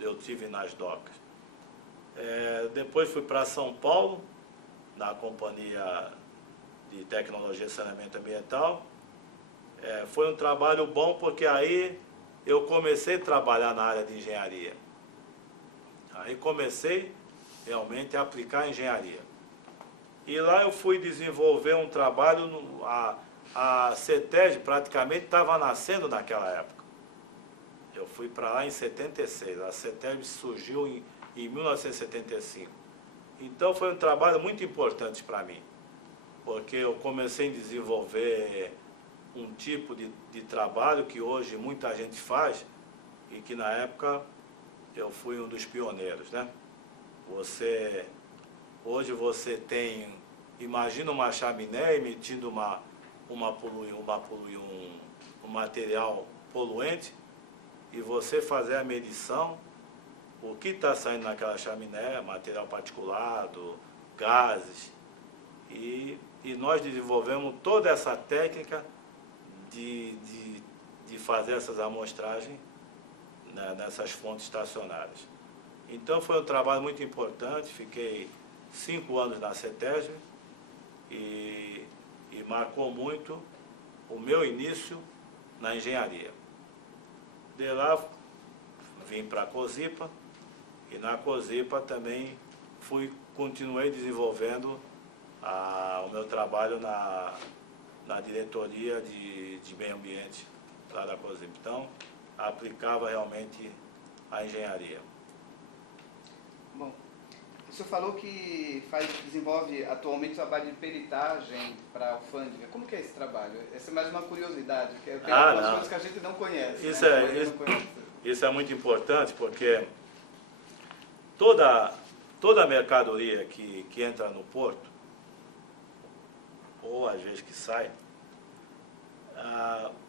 eu tive nas docas. Depois fui para São Paulo, na Companhia de Tecnologia e Saneamento Ambiental. Foi um trabalho bom, porque aí eu comecei a trabalhar na área de engenharia. Aí comecei realmente a aplicar a engenharia. E lá eu fui desenvolver um trabalho, a CETESB praticamente estava nascendo naquela época. Eu fui para lá em 76, a CETESB surgiu em 1975. Então foi um trabalho muito importante para mim, porque eu comecei a desenvolver um tipo de trabalho que hoje muita gente faz e que na época eu fui um dos pioneiros, né? Hoje você tem, imagina uma chaminé emitindo um material poluente e você fazer a medição, o que está saindo naquela chaminé, material particulado, gases, e nós desenvolvemos toda essa técnica de fazer essas amostragens, né, nessas fontes estacionárias. Então foi um trabalho muito importante, fiquei 5 anos na CETESB e marcou muito o meu início na engenharia. De lá vim para a COSIPA e na COSIPA também continuei desenvolvendo o meu trabalho na diretoria de meio ambiente lá da COSIPA. Então, aplicava realmente a engenharia. Bom, o senhor falou que desenvolve atualmente trabalho de peritagem para a alfândega. Como que é esse trabalho? Essa é mais uma curiosidade, porque tem algumas coisas que a gente não conhece. Isso é muito importante, porque toda mercadoria que entra no porto, ou às vezes que sai,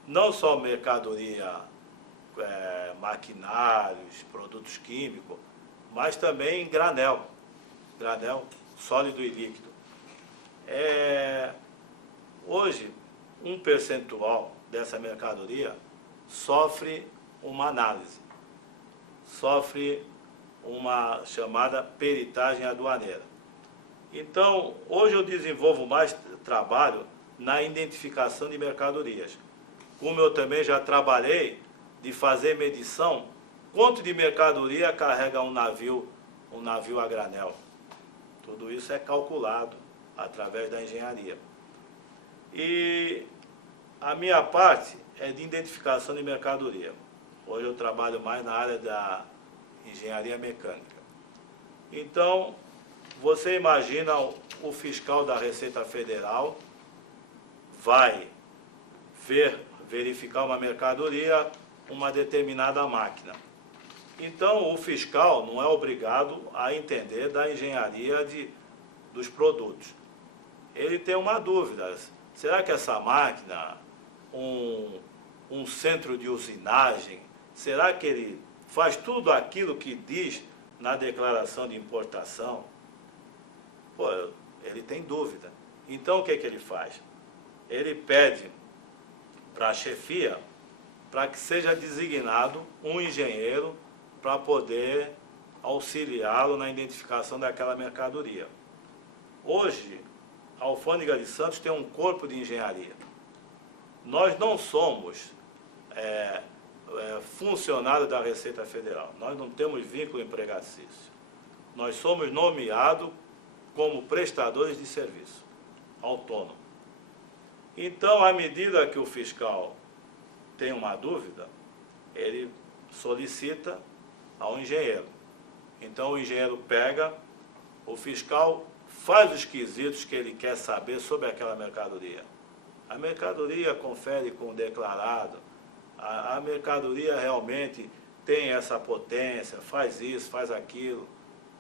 não só mercadoria, maquinários, produtos químicos, mas também granel sólido e líquido. Hoje, um percentual dessa mercadoria sofre uma análise, sofre uma chamada peritagem aduaneira. Então, hoje eu desenvolvo mais trabalho na identificação de mercadorias. Como eu também já trabalhei de fazer medição, quanto de mercadoria carrega um navio a granel. Tudo isso é calculado através da engenharia. E a minha parte é de identificação de mercadoria. Hoje eu trabalho mais na área da engenharia mecânica. Então, você imagina o fiscal da Receita Federal vai verificar uma mercadoria, uma determinada máquina. Então, o fiscal não é obrigado a entender da engenharia dos produtos. Ele tem uma dúvida: será que essa máquina, um centro de usinagem, será que ele faz tudo aquilo que diz na declaração de importação? Pô, ele tem dúvida. Então, o que ele faz? Ele pede para a chefia para que seja designado um engenheiro para poder auxiliá-lo na identificação daquela mercadoria. Hoje, a Alfândega de Santos tem um corpo de engenharia. Nós não somos funcionários da Receita Federal, nós não temos vínculo empregatício. Nós somos nomeados como prestadores de serviço, autônomo. Então, à medida que o fiscal tem uma dúvida, ele solicita ao engenheiro. Então, o engenheiro pega, o fiscal faz os quesitos que ele quer saber sobre aquela mercadoria. A mercadoria confere com o declarado, a mercadoria realmente tem essa potência, faz isso, faz aquilo,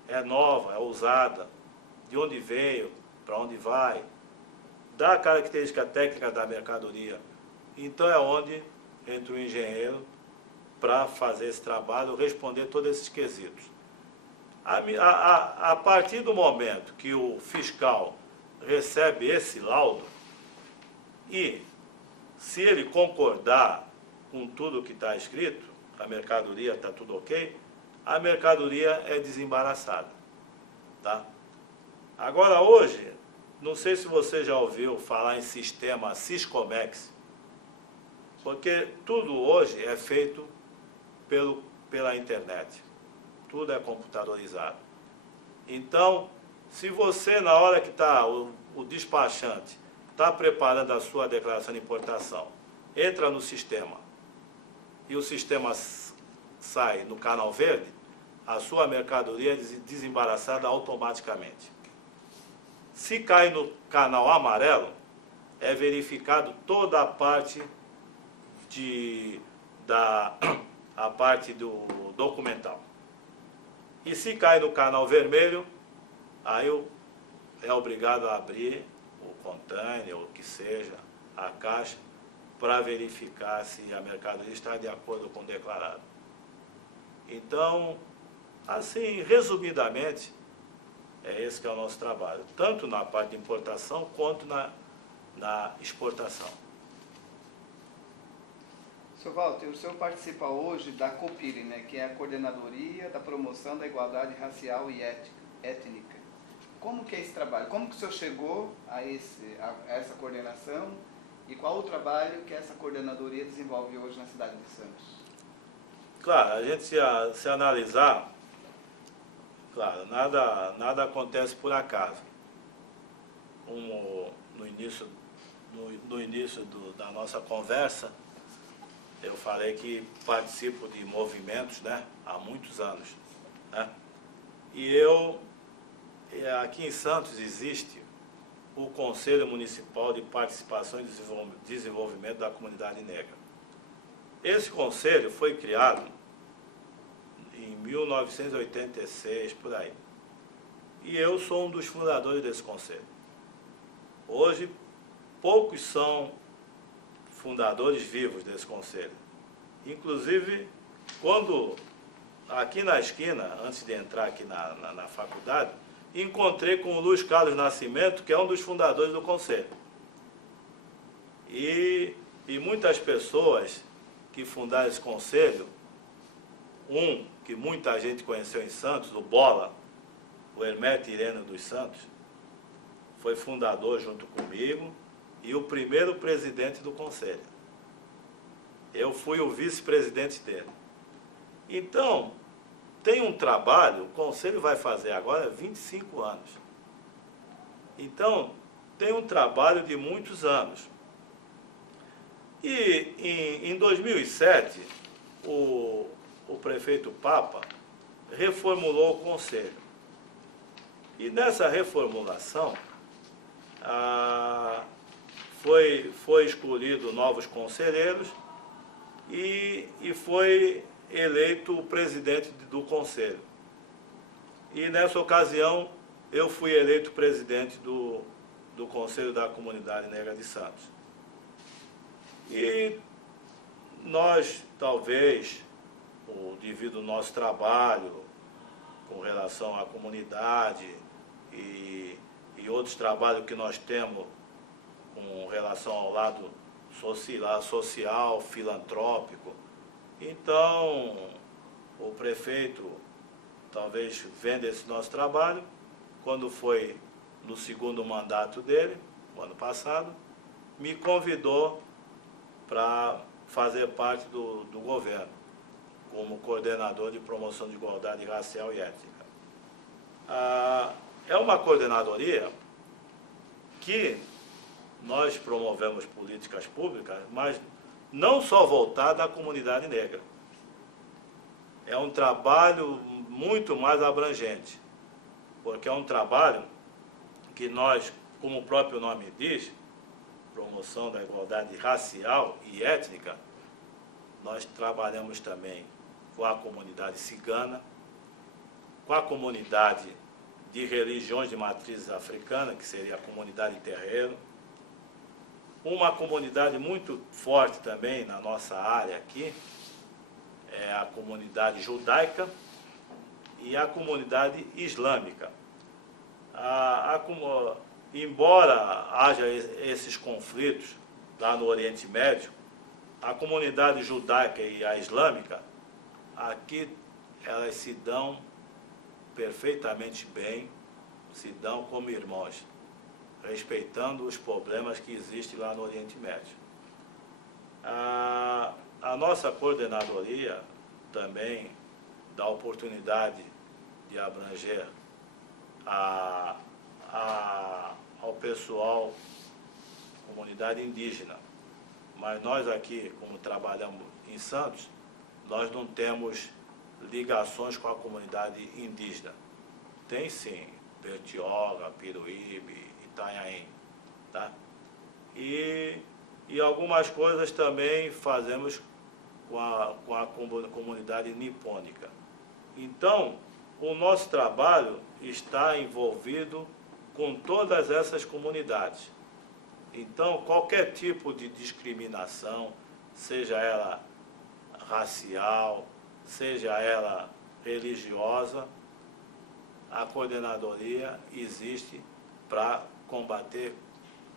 é nova, é usada, de onde veio, para onde vai, dá a característica técnica da mercadoria. Então é onde entra o engenheiro para fazer esse trabalho, responder todos esses quesitos. A partir do momento que o fiscal recebe esse laudo, e se ele concordar com tudo que está escrito, a mercadoria está tudo ok, a mercadoria é desembaraçada. Tá? Agora hoje, não sei se você já ouviu falar em sistema Siscomex, porque tudo hoje é feito pela internet. Tudo é computadorizado. Então, Se você, na hora que está o despachante, está preparando a sua declaração de importação, entra no sistema e o sistema sai no canal verde, a sua mercadoria é desembaraçada automaticamente. Se cai no canal amarelo, é verificado toda a parte a parte do documental. E se cai no canal vermelho, aí é obrigado a abrir o container, ou o que seja, a caixa, para verificar se a mercadoria está de acordo com o declarado. Então, assim, resumidamente, é esse que é o nosso trabalho, tanto na parte de importação quanto na exportação. Sr. Walter, o senhor participa hoje da COPIRE, né, que é a Coordenadoria da Promoção da Igualdade Racial e Étnica. Como que é esse trabalho? Como que o senhor chegou a essa coordenação e qual o trabalho que essa coordenadoria desenvolve hoje na cidade de Santos? Claro, a gente se analisar, claro, nada acontece por acaso. No início da nossa conversa, eu falei que participo de movimentos, né, há muitos anos, né? E aqui em Santos existe o Conselho Municipal de Participação e Desenvolvimento da Comunidade Negra. Esse conselho foi criado em 1986, por aí. E eu sou um dos fundadores desse conselho. Hoje, poucos são fundadores vivos desse conselho. Inclusive, quando aqui na esquina, antes de entrar aqui na faculdade, encontrei com o Luiz Carlos Nascimento, que é um dos fundadores do conselho. E muitas pessoas que fundaram esse conselho, que muita gente conheceu em Santos, o Bola, o Hermeto Irene dos Santos, foi fundador junto comigo e o primeiro presidente do conselho. Eu fui o vice-presidente dele. Então, tem um trabalho, o conselho vai fazer agora 25 anos. Então, tem um trabalho de muitos anos. E em 2007, o prefeito Papa reformulou o conselho. E nessa reformulação, foi escolhido novos conselheiros e foi eleito o presidente do conselho. E nessa ocasião, eu fui eleito presidente do Conselho da Comunidade Negra de Santos. E nós, talvez, devido ao nosso trabalho com relação à comunidade e outros trabalhos que nós temos com relação ao lado social, filantrópico, então o prefeito, talvez vendo esse nosso trabalho, quando foi no segundo mandato dele, no ano passado, me convidou para fazer parte do governo, como coordenador de promoção de igualdade racial e étnica. É uma coordenadoria que nós promovemos políticas públicas, mas não só voltada à comunidade negra. É um trabalho muito mais abrangente, porque é um trabalho que nós, como o próprio nome diz, promoção da igualdade racial e étnica, nós trabalhamos também com a comunidade cigana, com a comunidade de religiões de matrizes africanas, que seria a comunidade terreiro, uma comunidade muito forte também na nossa área aqui, é a comunidade judaica e a comunidade islâmica. Embora haja esses conflitos lá no Oriente Médio, a comunidade judaica e a islâmica, aqui elas se dão perfeitamente bem, se dão como irmãos, respeitando os problemas que existem lá no Oriente Médio. A nossa coordenadoria também dá oportunidade de abranger ao pessoal, comunidade indígena. Mas nós aqui, como trabalhamos em Santos, nós não temos ligações com a comunidade indígena. Tem sim, Bertioga, Piruíbe, Itanhaém, tá? E algumas coisas também fazemos com a comunidade nipônica. Então, o nosso trabalho está envolvido com todas essas comunidades. Então, qualquer tipo de discriminação, seja ela racial, seja ela religiosa, a coordenadoria existe para combater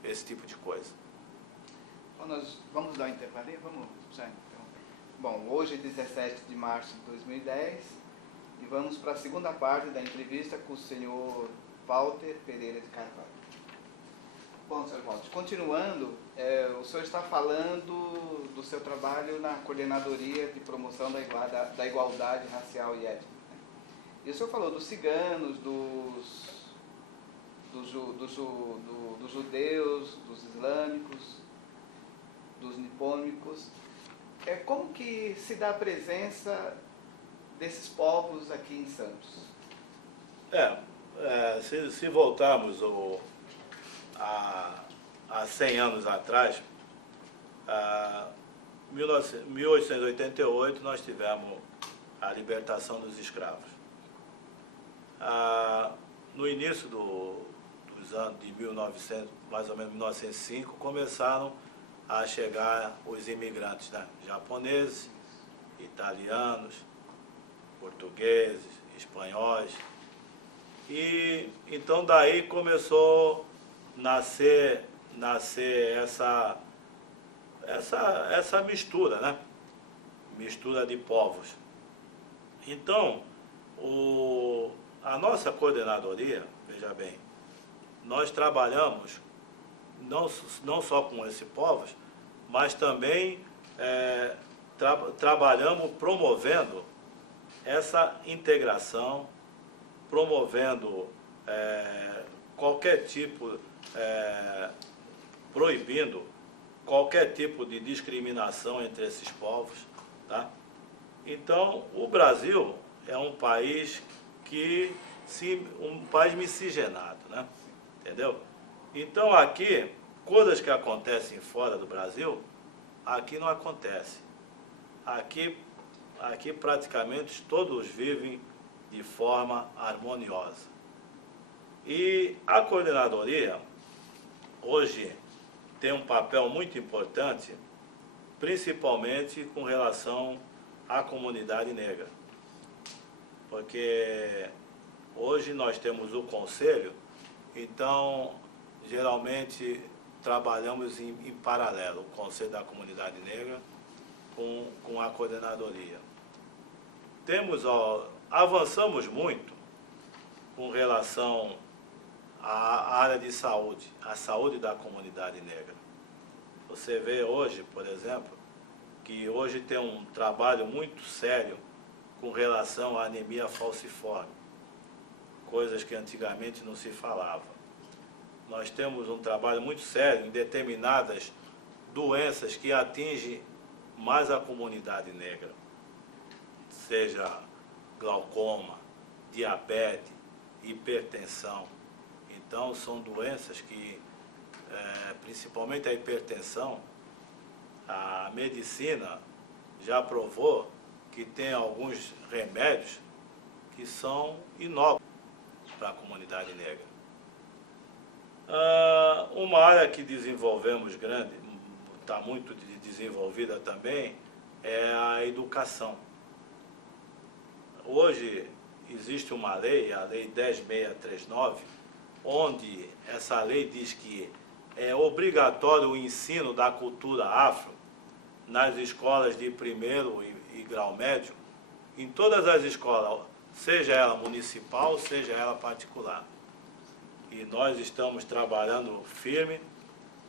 esse tipo de coisa. Bom, nós vamos dar uma intervalinho? Vamos já interromper. Bom, hoje é 17 de março de 2010 e vamos para a segunda parte da entrevista com o senhor Walter Pereira de Carvalho. Bom, senhor Walter, continuando, o senhor está falando do seu trabalho na Coordenadoria de Promoção da Igualdade Racial e Étnica. Né? E o senhor falou dos ciganos, dos judeus, dos islâmicos, dos nipônicos. Como que se dá a presença desses povos aqui em Santos? Se voltarmos há 100 anos atrás, 1888, nós tivemos a libertação dos escravos. No início dos anos de 1900, mais ou menos 1905, começaram a chegar os imigrantes, né? Japoneses, italianos, portugueses, espanhóis. E então daí começou a nascer essa mistura, né? Mistura de povos. Então, a nossa coordenadoria, veja bem, nós trabalhamos não só com esses povos, mas também trabalhamos promovendo essa integração, promovendo qualquer tipo, proibindo qualquer tipo de discriminação entre esses povos, tá? Então, o Brasil é um país um país miscigenado, né? Entendeu? Então, aqui, coisas que acontecem fora do Brasil, aqui não acontece. Aqui praticamente todos vivem de forma harmoniosa. E a coordenadoria, hoje, tem um papel muito importante, principalmente com relação à comunidade negra. Porque hoje nós temos o conselho, então, geralmente, trabalhamos em paralelo, o Conselho da Comunidade Negra com a coordenadoria. Avançamos muito com relação à área de saúde, a saúde da comunidade negra. Você vê hoje, por exemplo, que hoje tem um trabalho muito sério com relação à anemia falciforme, coisas que antigamente não se falava. Nós temos um trabalho muito sério em determinadas doenças que atingem mais a comunidade negra, seja glaucoma, diabetes, hipertensão. Então, são doenças que, principalmente a hipertensão, a medicina já provou que tem alguns remédios que são inócuos para a comunidade negra. Uma área que desenvolvemos grande, está muito desenvolvida também, é a educação. Hoje existe uma lei, a Lei 10.639, onde essa lei diz que é obrigatório o ensino da cultura afro nas escolas de primeiro e grau médio, em todas as escolas, seja ela municipal, seja ela particular. E nós estamos trabalhando firme,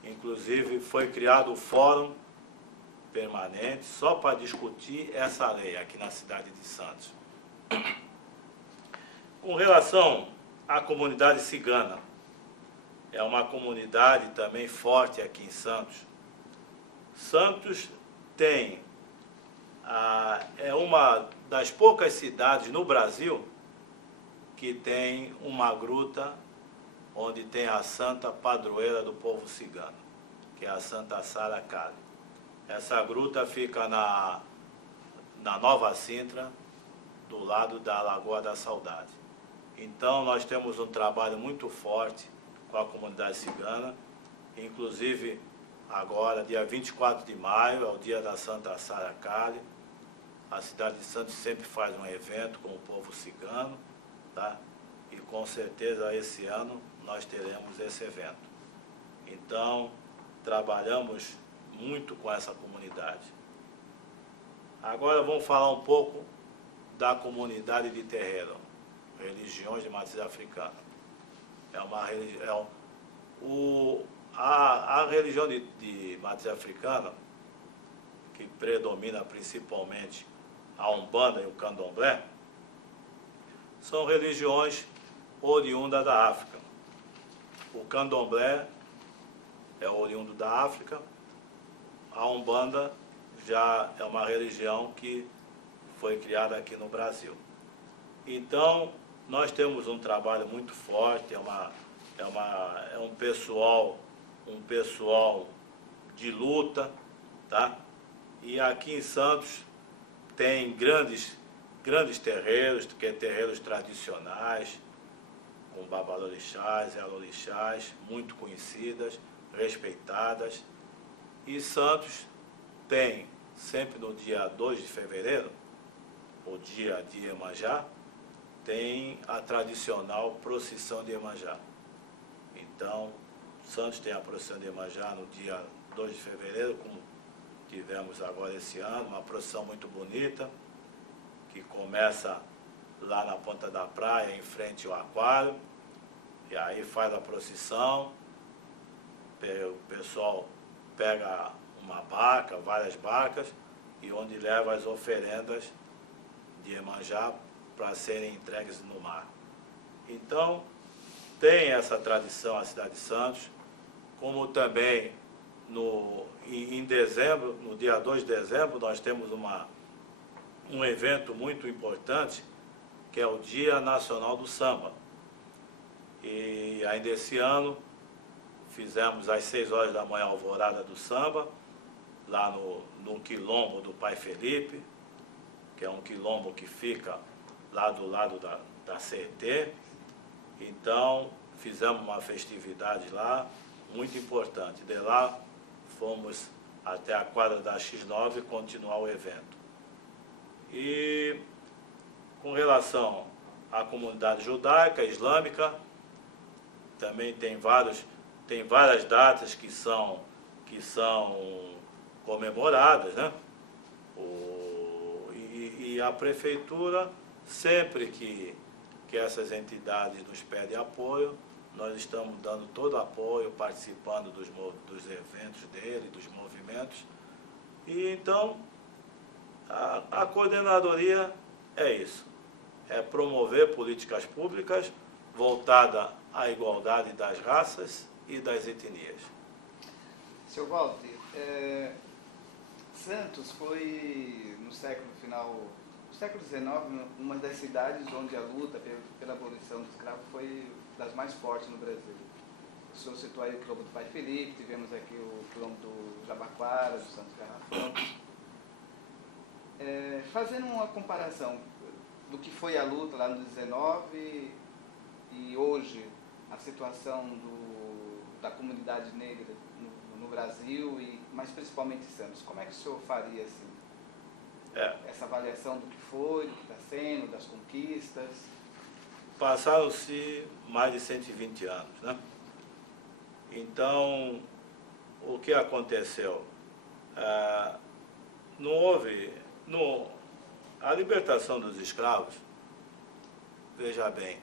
inclusive foi criado o fórum permanente só para discutir essa lei aqui na cidade de Santos. Com relação A comunidade cigana é uma comunidade também forte aqui em Santos. Santos tem é uma das poucas cidades no Brasil que tem uma gruta onde tem a santa padroeira do povo cigano, que é a Santa Sara Kali. Essa gruta fica na Nova Sintra, do lado da Lagoa da Saudade. Então nós temos um trabalho muito forte com a comunidade cigana, inclusive agora, dia 24 de maio, é o dia da Santa Sara Kali. A cidade de Santos sempre faz um evento com o povo cigano, tá? E com certeza esse ano nós teremos esse evento. Então, trabalhamos muito com essa comunidade. Agora vamos falar um pouco da comunidade de terreiro, religiões de matriz africana. A religião de matriz africana, que predomina principalmente a Umbanda e o Candomblé, são religiões oriundas da África. O Candomblé é oriundo da África, a Umbanda já é uma religião que foi criada aqui no Brasil. Então, nós temos um trabalho muito forte, é um pessoal de luta, tá? E aqui em Santos tem grandes terreiros, que é terreiros tradicionais, com babalorixás e alorixás, muito conhecidas, respeitadas. E Santos tem, sempre no dia 2 de fevereiro, o dia de Iemanjá, tem a tradicional procissão de Iemanjá. Então, Santos tem a procissão de Iemanjá no dia 2 de fevereiro, como tivemos agora esse ano, uma procissão muito bonita, que começa lá na ponta da praia, em frente ao aquário, e aí faz a procissão, o pessoal pega uma barca, várias barcas, e onde leva as oferendas de Iemanjá para serem entregues no mar. Então, tem essa tradição a cidade de Santos, como também em dezembro, no dia 2 de dezembro, nós temos um evento muito importante, que é o Dia Nacional do Samba. E ainda esse ano, fizemos às 6 horas da manhã a alvorada do samba, lá no quilombo do Pai Felipe, que é um quilombo que fica lá do lado da CET. Então, fizemos uma festividade lá, muito importante. De lá, fomos até a quadra da X9 continuar o evento. E com relação à comunidade judaica, islâmica, também tem várias datas que são comemoradas, né? E a prefeitura, sempre que essas entidades nos pedem apoio, nós estamos dando todo apoio, participando dos eventos dele, dos movimentos. E então, a coordenadoria é isso, é promover políticas públicas voltada à igualdade das raças e das etnias. Sr. Walter, Santos foi, no século XIX, uma das cidades onde a luta pela abolição do escravo foi das mais fortes no Brasil. O senhor citou aí o quilombo do Pai Felipe, tivemos aqui o quilombo do Jabaquara, do Santos Garrafão. Fazendo uma comparação do que foi a luta lá no 19 e hoje, a situação da comunidade negra no Brasil, mas principalmente em Santos, como é que o senhor faria assim, essa avaliação do que foi, do que está sendo, das conquistas? Passaram-se mais de 120 anos, né? Então, o que aconteceu? Não houve... A libertação dos escravos, veja bem,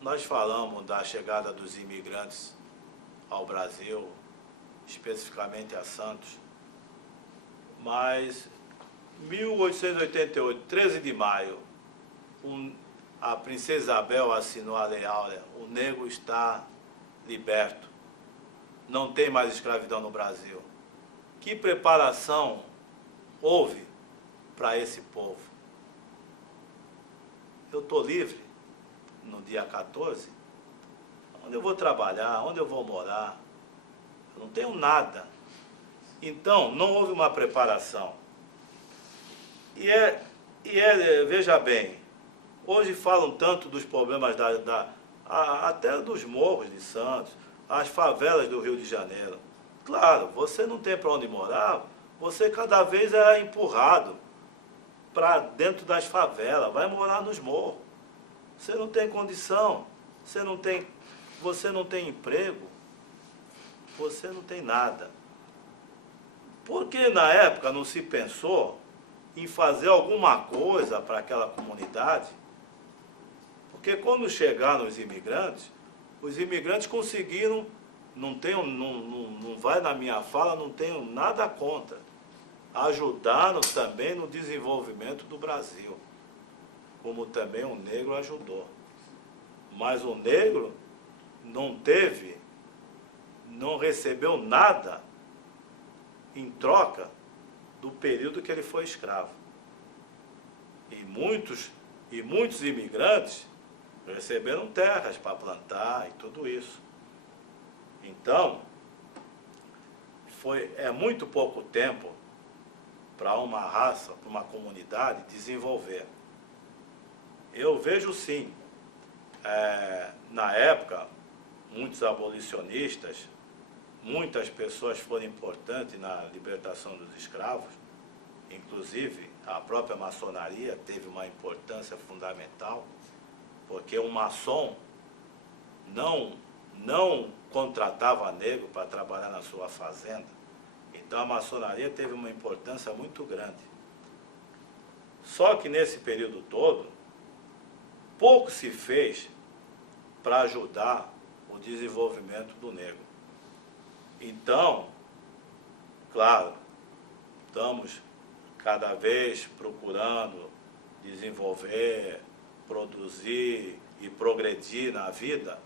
nós falamos da chegada dos imigrantes ao Brasil, especificamente a Santos, mas 1888, 13 de maio, a princesa Isabel assinou a Lei Áurea, o negro está liberto. Não tem mais escravidão no Brasil. Que preparação houve para esse povo? Eu estou livre no dia 14? Onde eu vou trabalhar? Onde eu vou morar? Eu não tenho nada. Então, não houve uma preparação. Veja bem, hoje falam tanto dos problemas até dos morros de Santos, as favelas do Rio de Janeiro. Claro, você não tem para onde morar, você cada vez é empurrado para dentro das favelas, vai morar nos morros. Você não tem condição, você não tem emprego, você não tem nada. Por que na época não se pensou em fazer alguma coisa para aquela comunidade? Porque quando chegaram os imigrantes conseguiram, não vai na minha fala, não tenho nada contra, ajudaram também no desenvolvimento do Brasil, como também o negro ajudou. Mas o negro não recebeu nada em troca do período que ele foi escravo. E muitos imigrantes receberam terras para plantar e tudo isso. Então, é muito pouco tempo para uma raça, para uma comunidade desenvolver. Eu vejo sim, na época, muitos abolicionistas, muitas pessoas foram importantes na libertação dos escravos, inclusive a própria maçonaria teve uma importância fundamental, porque o maçom não contratava negro para trabalhar na sua fazenda. Então a maçonaria teve uma importância muito grande. Só que nesse período todo, pouco se fez para ajudar o desenvolvimento do negro. Então, claro, estamos cada vez procurando desenvolver, produzir e progredir na vida.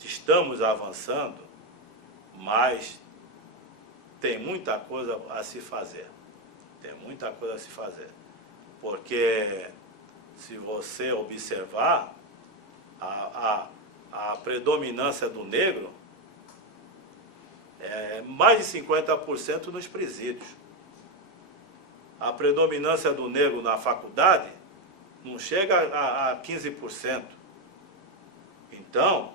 Estamos avançando, mas tem muita coisa a se fazer. Tem muita coisa a se fazer. Porque se você observar, a predominância do negro é mais de 50% nos presídios. A predominância do negro na faculdade não chega a 15%. Então,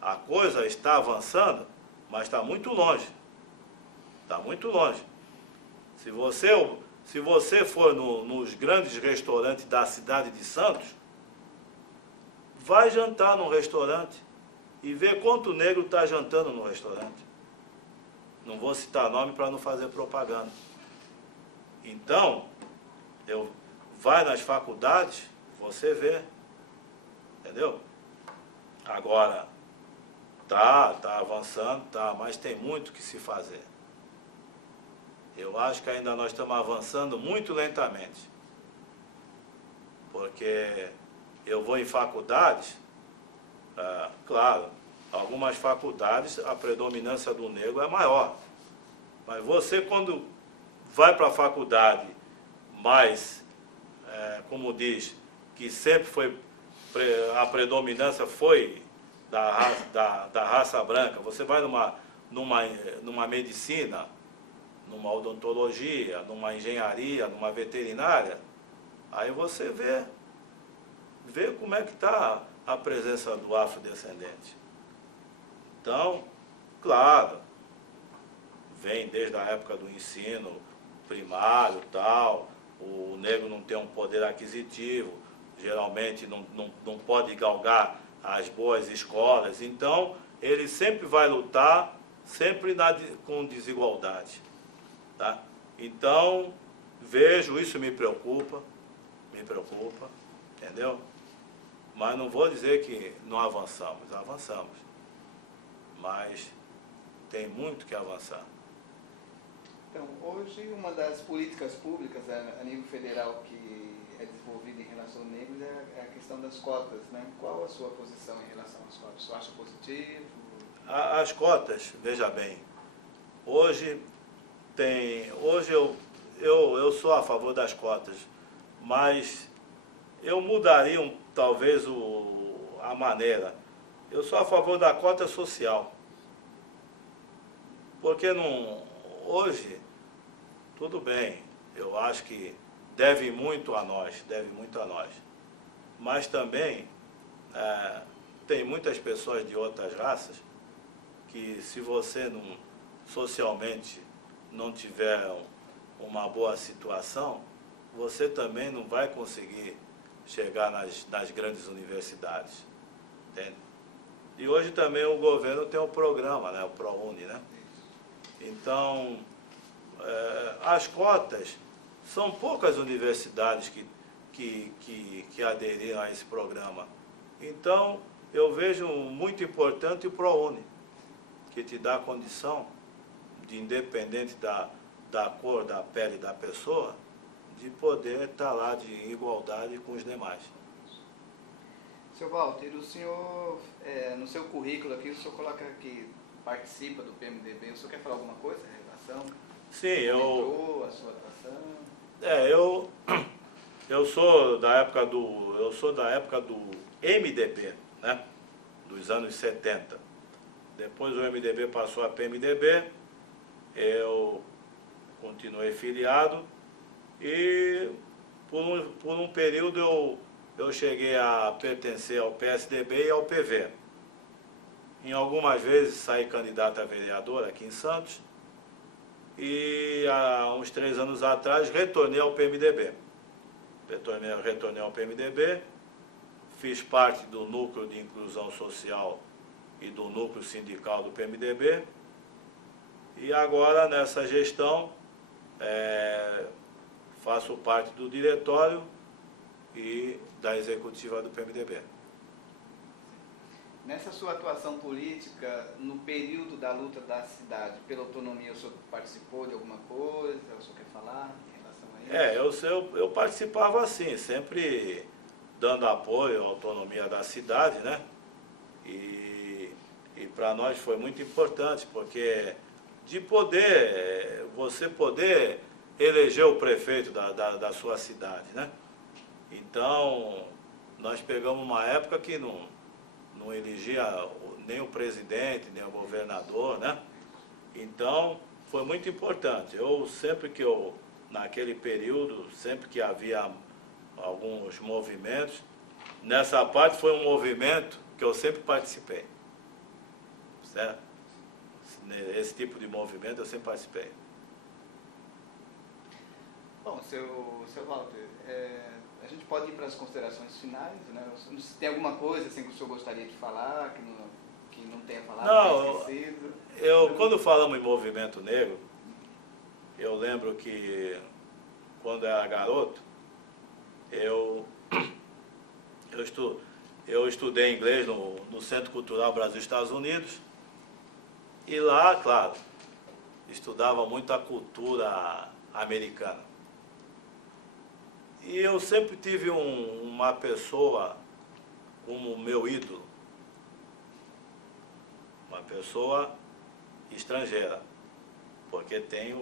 a coisa está avançando, mas está muito longe. Está muito longe. Se você for nos grandes restaurantes da cidade de Santos, vai jantar num restaurante e vê quanto negro está jantando no restaurante. Não vou citar nome para não fazer propaganda. Então, vai nas faculdades, você vê. Entendeu? Agora, tá avançando, mas tem muito que se fazer. Eu acho que ainda nós estamos avançando muito lentamente. Porque eu vou em faculdades, claro, algumas faculdades a predominância do negro é maior. Mas você, quando vai para a faculdade, mas, como diz, que sempre foi, a predominância foi da raça branca, você vai numa medicina, numa odontologia, numa engenharia, numa veterinária, aí você vê como é que está a presença do afrodescendente. Então, claro, vem desde a época do ensino primário e tal, o negro não tem um poder aquisitivo, geralmente não pode galgar as boas escolas, então ele sempre vai lutar, sempre com desigualdade. Tá? Então, vejo, isso me preocupa, entendeu? Mas não vou dizer que não avançamos, mas tem muito que avançar. Então, hoje uma das políticas públicas a nível federal que é desenvolvida em relação aos negros é a questão das cotas, né? Qual a sua posição em relação às cotas? Você acha positivo? As cotas, veja bem, hoje eu sou a favor das cotas, mas eu mudaria talvez a maneira. Eu sou a favor da cota social. Porque não, hoje, tudo bem, eu acho que deve muito a nós. Mas também tem muitas pessoas de outras raças que, se você socialmente não tiver uma boa situação, você também não vai conseguir chegar nas grandes universidades. Entende? E hoje também o governo tem um programa, né, o ProUni, né? Então, as cotas, são poucas universidades que aderiram a esse programa. Então, eu vejo muito importante o ProUni, que te dá a condição, independente da cor da pele da pessoa, de poder estar lá de igualdade com os demais. Seu Walter, o senhor, no seu currículo aqui, o senhor coloca que participa do PMDB. O senhor quer falar alguma coisa em relação? Sim, a sua atuação? Eu sou da época do MDB, né? Dos anos 70. Depois o MDB passou a PMDB, eu continuei filiado e por um período eu cheguei a pertencer ao PSDB e ao PV. Em algumas vezes saí candidato a vereador aqui em Santos e há uns 3 anos atrás retornei ao PMDB. Retornei ao PMDB, fiz parte do núcleo de inclusão social e do núcleo sindical do PMDB e agora nessa gestão faço parte do diretório e da executiva do PMDB. Nessa sua atuação política, no período da luta da cidade pela autonomia, o senhor participou de alguma coisa? O senhor quer falar em relação a isso? Eu participava assim, sempre dando apoio à autonomia da cidade, né? E para nós foi muito importante, porque você poder eleger o prefeito da sua cidade, né? Então, nós pegamos uma época que não elegia nem o presidente, nem o governador, né? Então, foi muito importante. Naquele período, sempre que havia alguns movimentos, nessa parte foi um movimento que eu sempre participei. Certo? Esse tipo de movimento eu sempre participei. Bom, seu Walter, a gente pode ir para as considerações finais, né? Se tem alguma coisa assim, que o senhor gostaria de falar, que não tenha falado, não, esquecido? Quando falamos em movimento negro, eu lembro que quando eu era garoto, eu estudei inglês no Centro Cultural Brasil-Estados Unidos e lá, claro, estudava muito a cultura americana. E eu sempre tive uma pessoa como meu ídolo, uma pessoa estrangeira, porque tem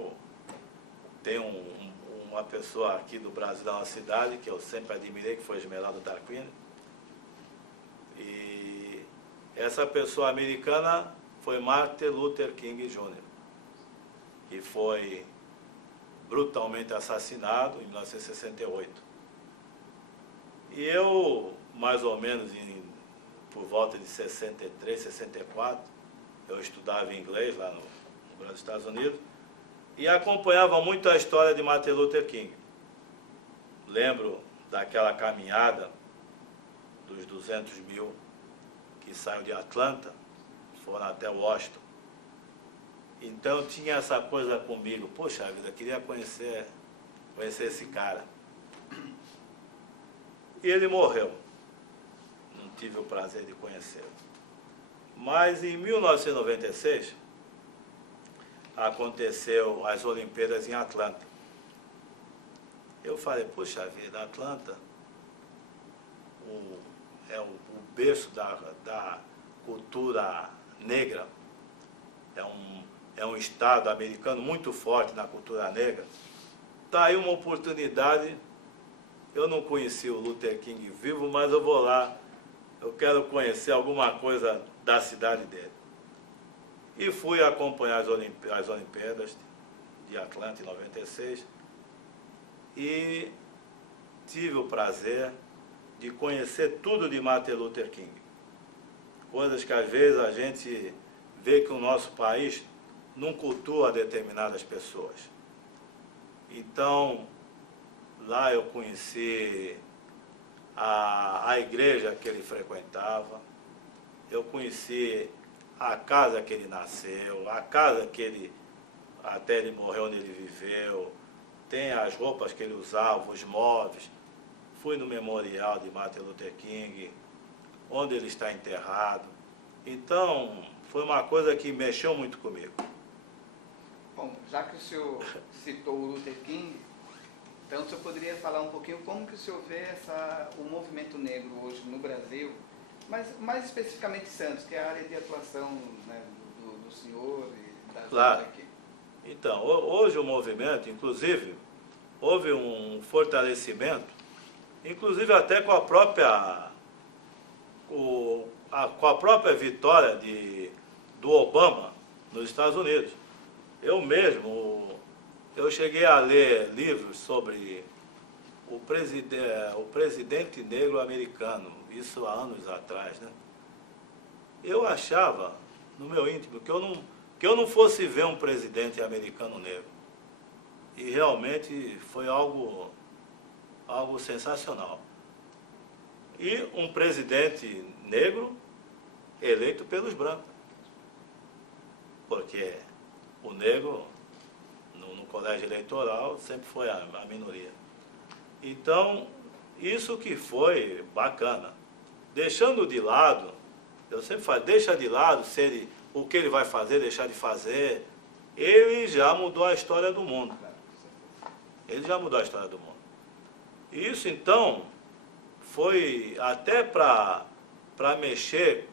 uma pessoa aqui do Brasil, da nossa cidade, que eu sempre admirei, que foi Esmeralda Tarquini. E essa pessoa americana foi Martin Luther King Jr., que foi brutalmente assassinado em 1968. E eu, mais ou menos por volta de 63, 64, eu estudava inglês lá no Brasil, Estados Unidos, e acompanhava muito a história de Martin Luther King. Lembro daquela caminhada dos 200 mil que saiu de Atlanta, foram até Washington. Então tinha essa coisa comigo, poxa vida, eu queria conhecer esse cara. E ele morreu. Não tive o prazer de conhecê-lo. Mas em 1996, aconteceu as Olimpíadas em Atlanta. Eu falei, puxa vida, Atlanta é o berço da cultura negra, é um estado americano muito forte na cultura negra. Está aí uma oportunidade. Eu não conheci o Luther King vivo, mas eu vou lá, eu quero conhecer alguma coisa da cidade dele. E fui acompanhar as Olimpíadas de Atlanta em 96 e tive o prazer de conhecer tudo de Martin Luther King. Coisas que às vezes a gente vê que o nosso país não cultua determinadas pessoas. Então, lá eu conheci a igreja que ele frequentava, eu conheci a casa que ele nasceu, a casa que ele, até ele morreu onde ele viveu, tem as roupas que ele usava, os móveis. Fui no memorial de Martin Luther King, onde ele está enterrado. Então, foi uma coisa que mexeu muito comigo. Bom, já que o senhor citou o Luther King, então o senhor poderia falar um pouquinho como que o senhor vê o movimento negro hoje no Brasil, mas mais especificamente Santos, que é a área de atuação, né, do senhor e da Claro. gente aqui. Então, hoje o movimento, inclusive, houve um fortalecimento, inclusive até com a própria vitória do Obama nos Estados Unidos. Eu mesmo, eu cheguei a ler livros sobre o presidente negro americano, isso há anos atrás, né? Eu achava, no meu íntimo, que eu não fosse ver um presidente americano negro. E realmente foi algo sensacional. E um presidente negro eleito pelos brancos. Porque o negro, no colégio eleitoral, sempre foi a minoria. Então, isso que foi bacana. Deixando de lado, eu sempre falo, deixa de lado o que ele vai fazer, deixar de fazer. Ele já mudou a história do mundo. Ele já mudou a história do mundo. Isso, então, foi até para mexer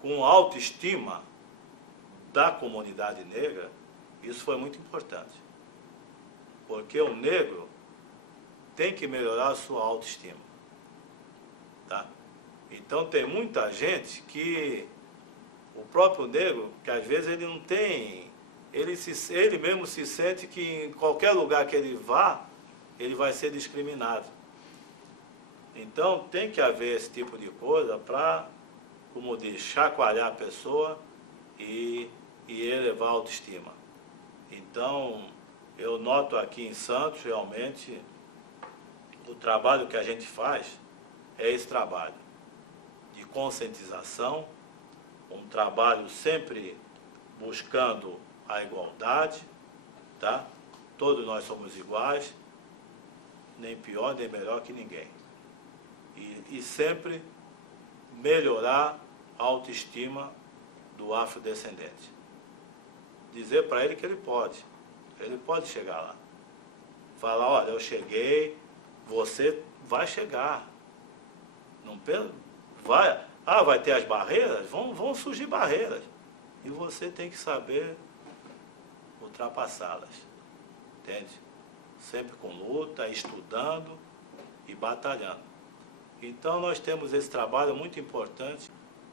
com a autoestima da comunidade negra, isso foi muito importante. Porque o negro tem que melhorar a sua autoestima. Tá? Então, tem muita gente que o próprio negro, que às vezes ele não tem, ele mesmo se sente que em qualquer lugar que ele vá, ele vai ser discriminado. Então, tem que haver esse tipo de coisa para, como diz, chacoalhar a pessoa e elevar a autoestima. Então, eu noto aqui em Santos, realmente, o trabalho que a gente faz é esse trabalho de conscientização, um trabalho sempre buscando a igualdade, tá? Todos nós somos iguais, nem pior nem melhor que ninguém. E sempre melhorar a autoestima do afrodescendente. Dizer para ele que ele pode chegar lá. Falar, olha, eu cheguei, você vai chegar. Não vai ter as barreiras? Vão surgir barreiras. E você tem que saber ultrapassá-las. Entende? Sempre com luta, estudando e batalhando. Então nós temos esse trabalho muito importante,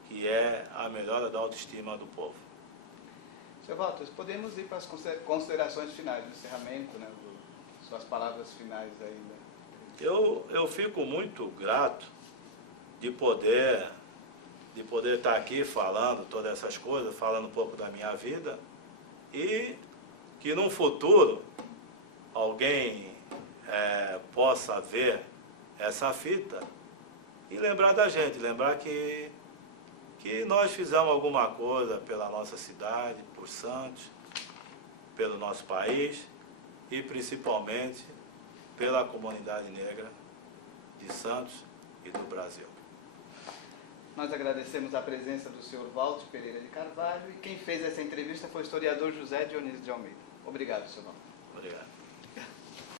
que é a melhora da autoestima do povo. Sr. Walter, podemos ir para as considerações finais do encerramento, né, suas palavras finais ainda. Eu fico muito grato de poder estar aqui falando todas essas coisas, falando um pouco da minha vida, e que no futuro alguém possa ver essa fita e lembrar da gente, lembrar que nós fizemos alguma coisa pela nossa cidade, por Santos, pelo nosso país e principalmente pela comunidade negra de Santos e do Brasil. Nós agradecemos a presença do Sr. Walter Pereira de Carvalho e quem fez essa entrevista foi o historiador José Dionísio de Almeida. Obrigado, Sr. Walter. Obrigado.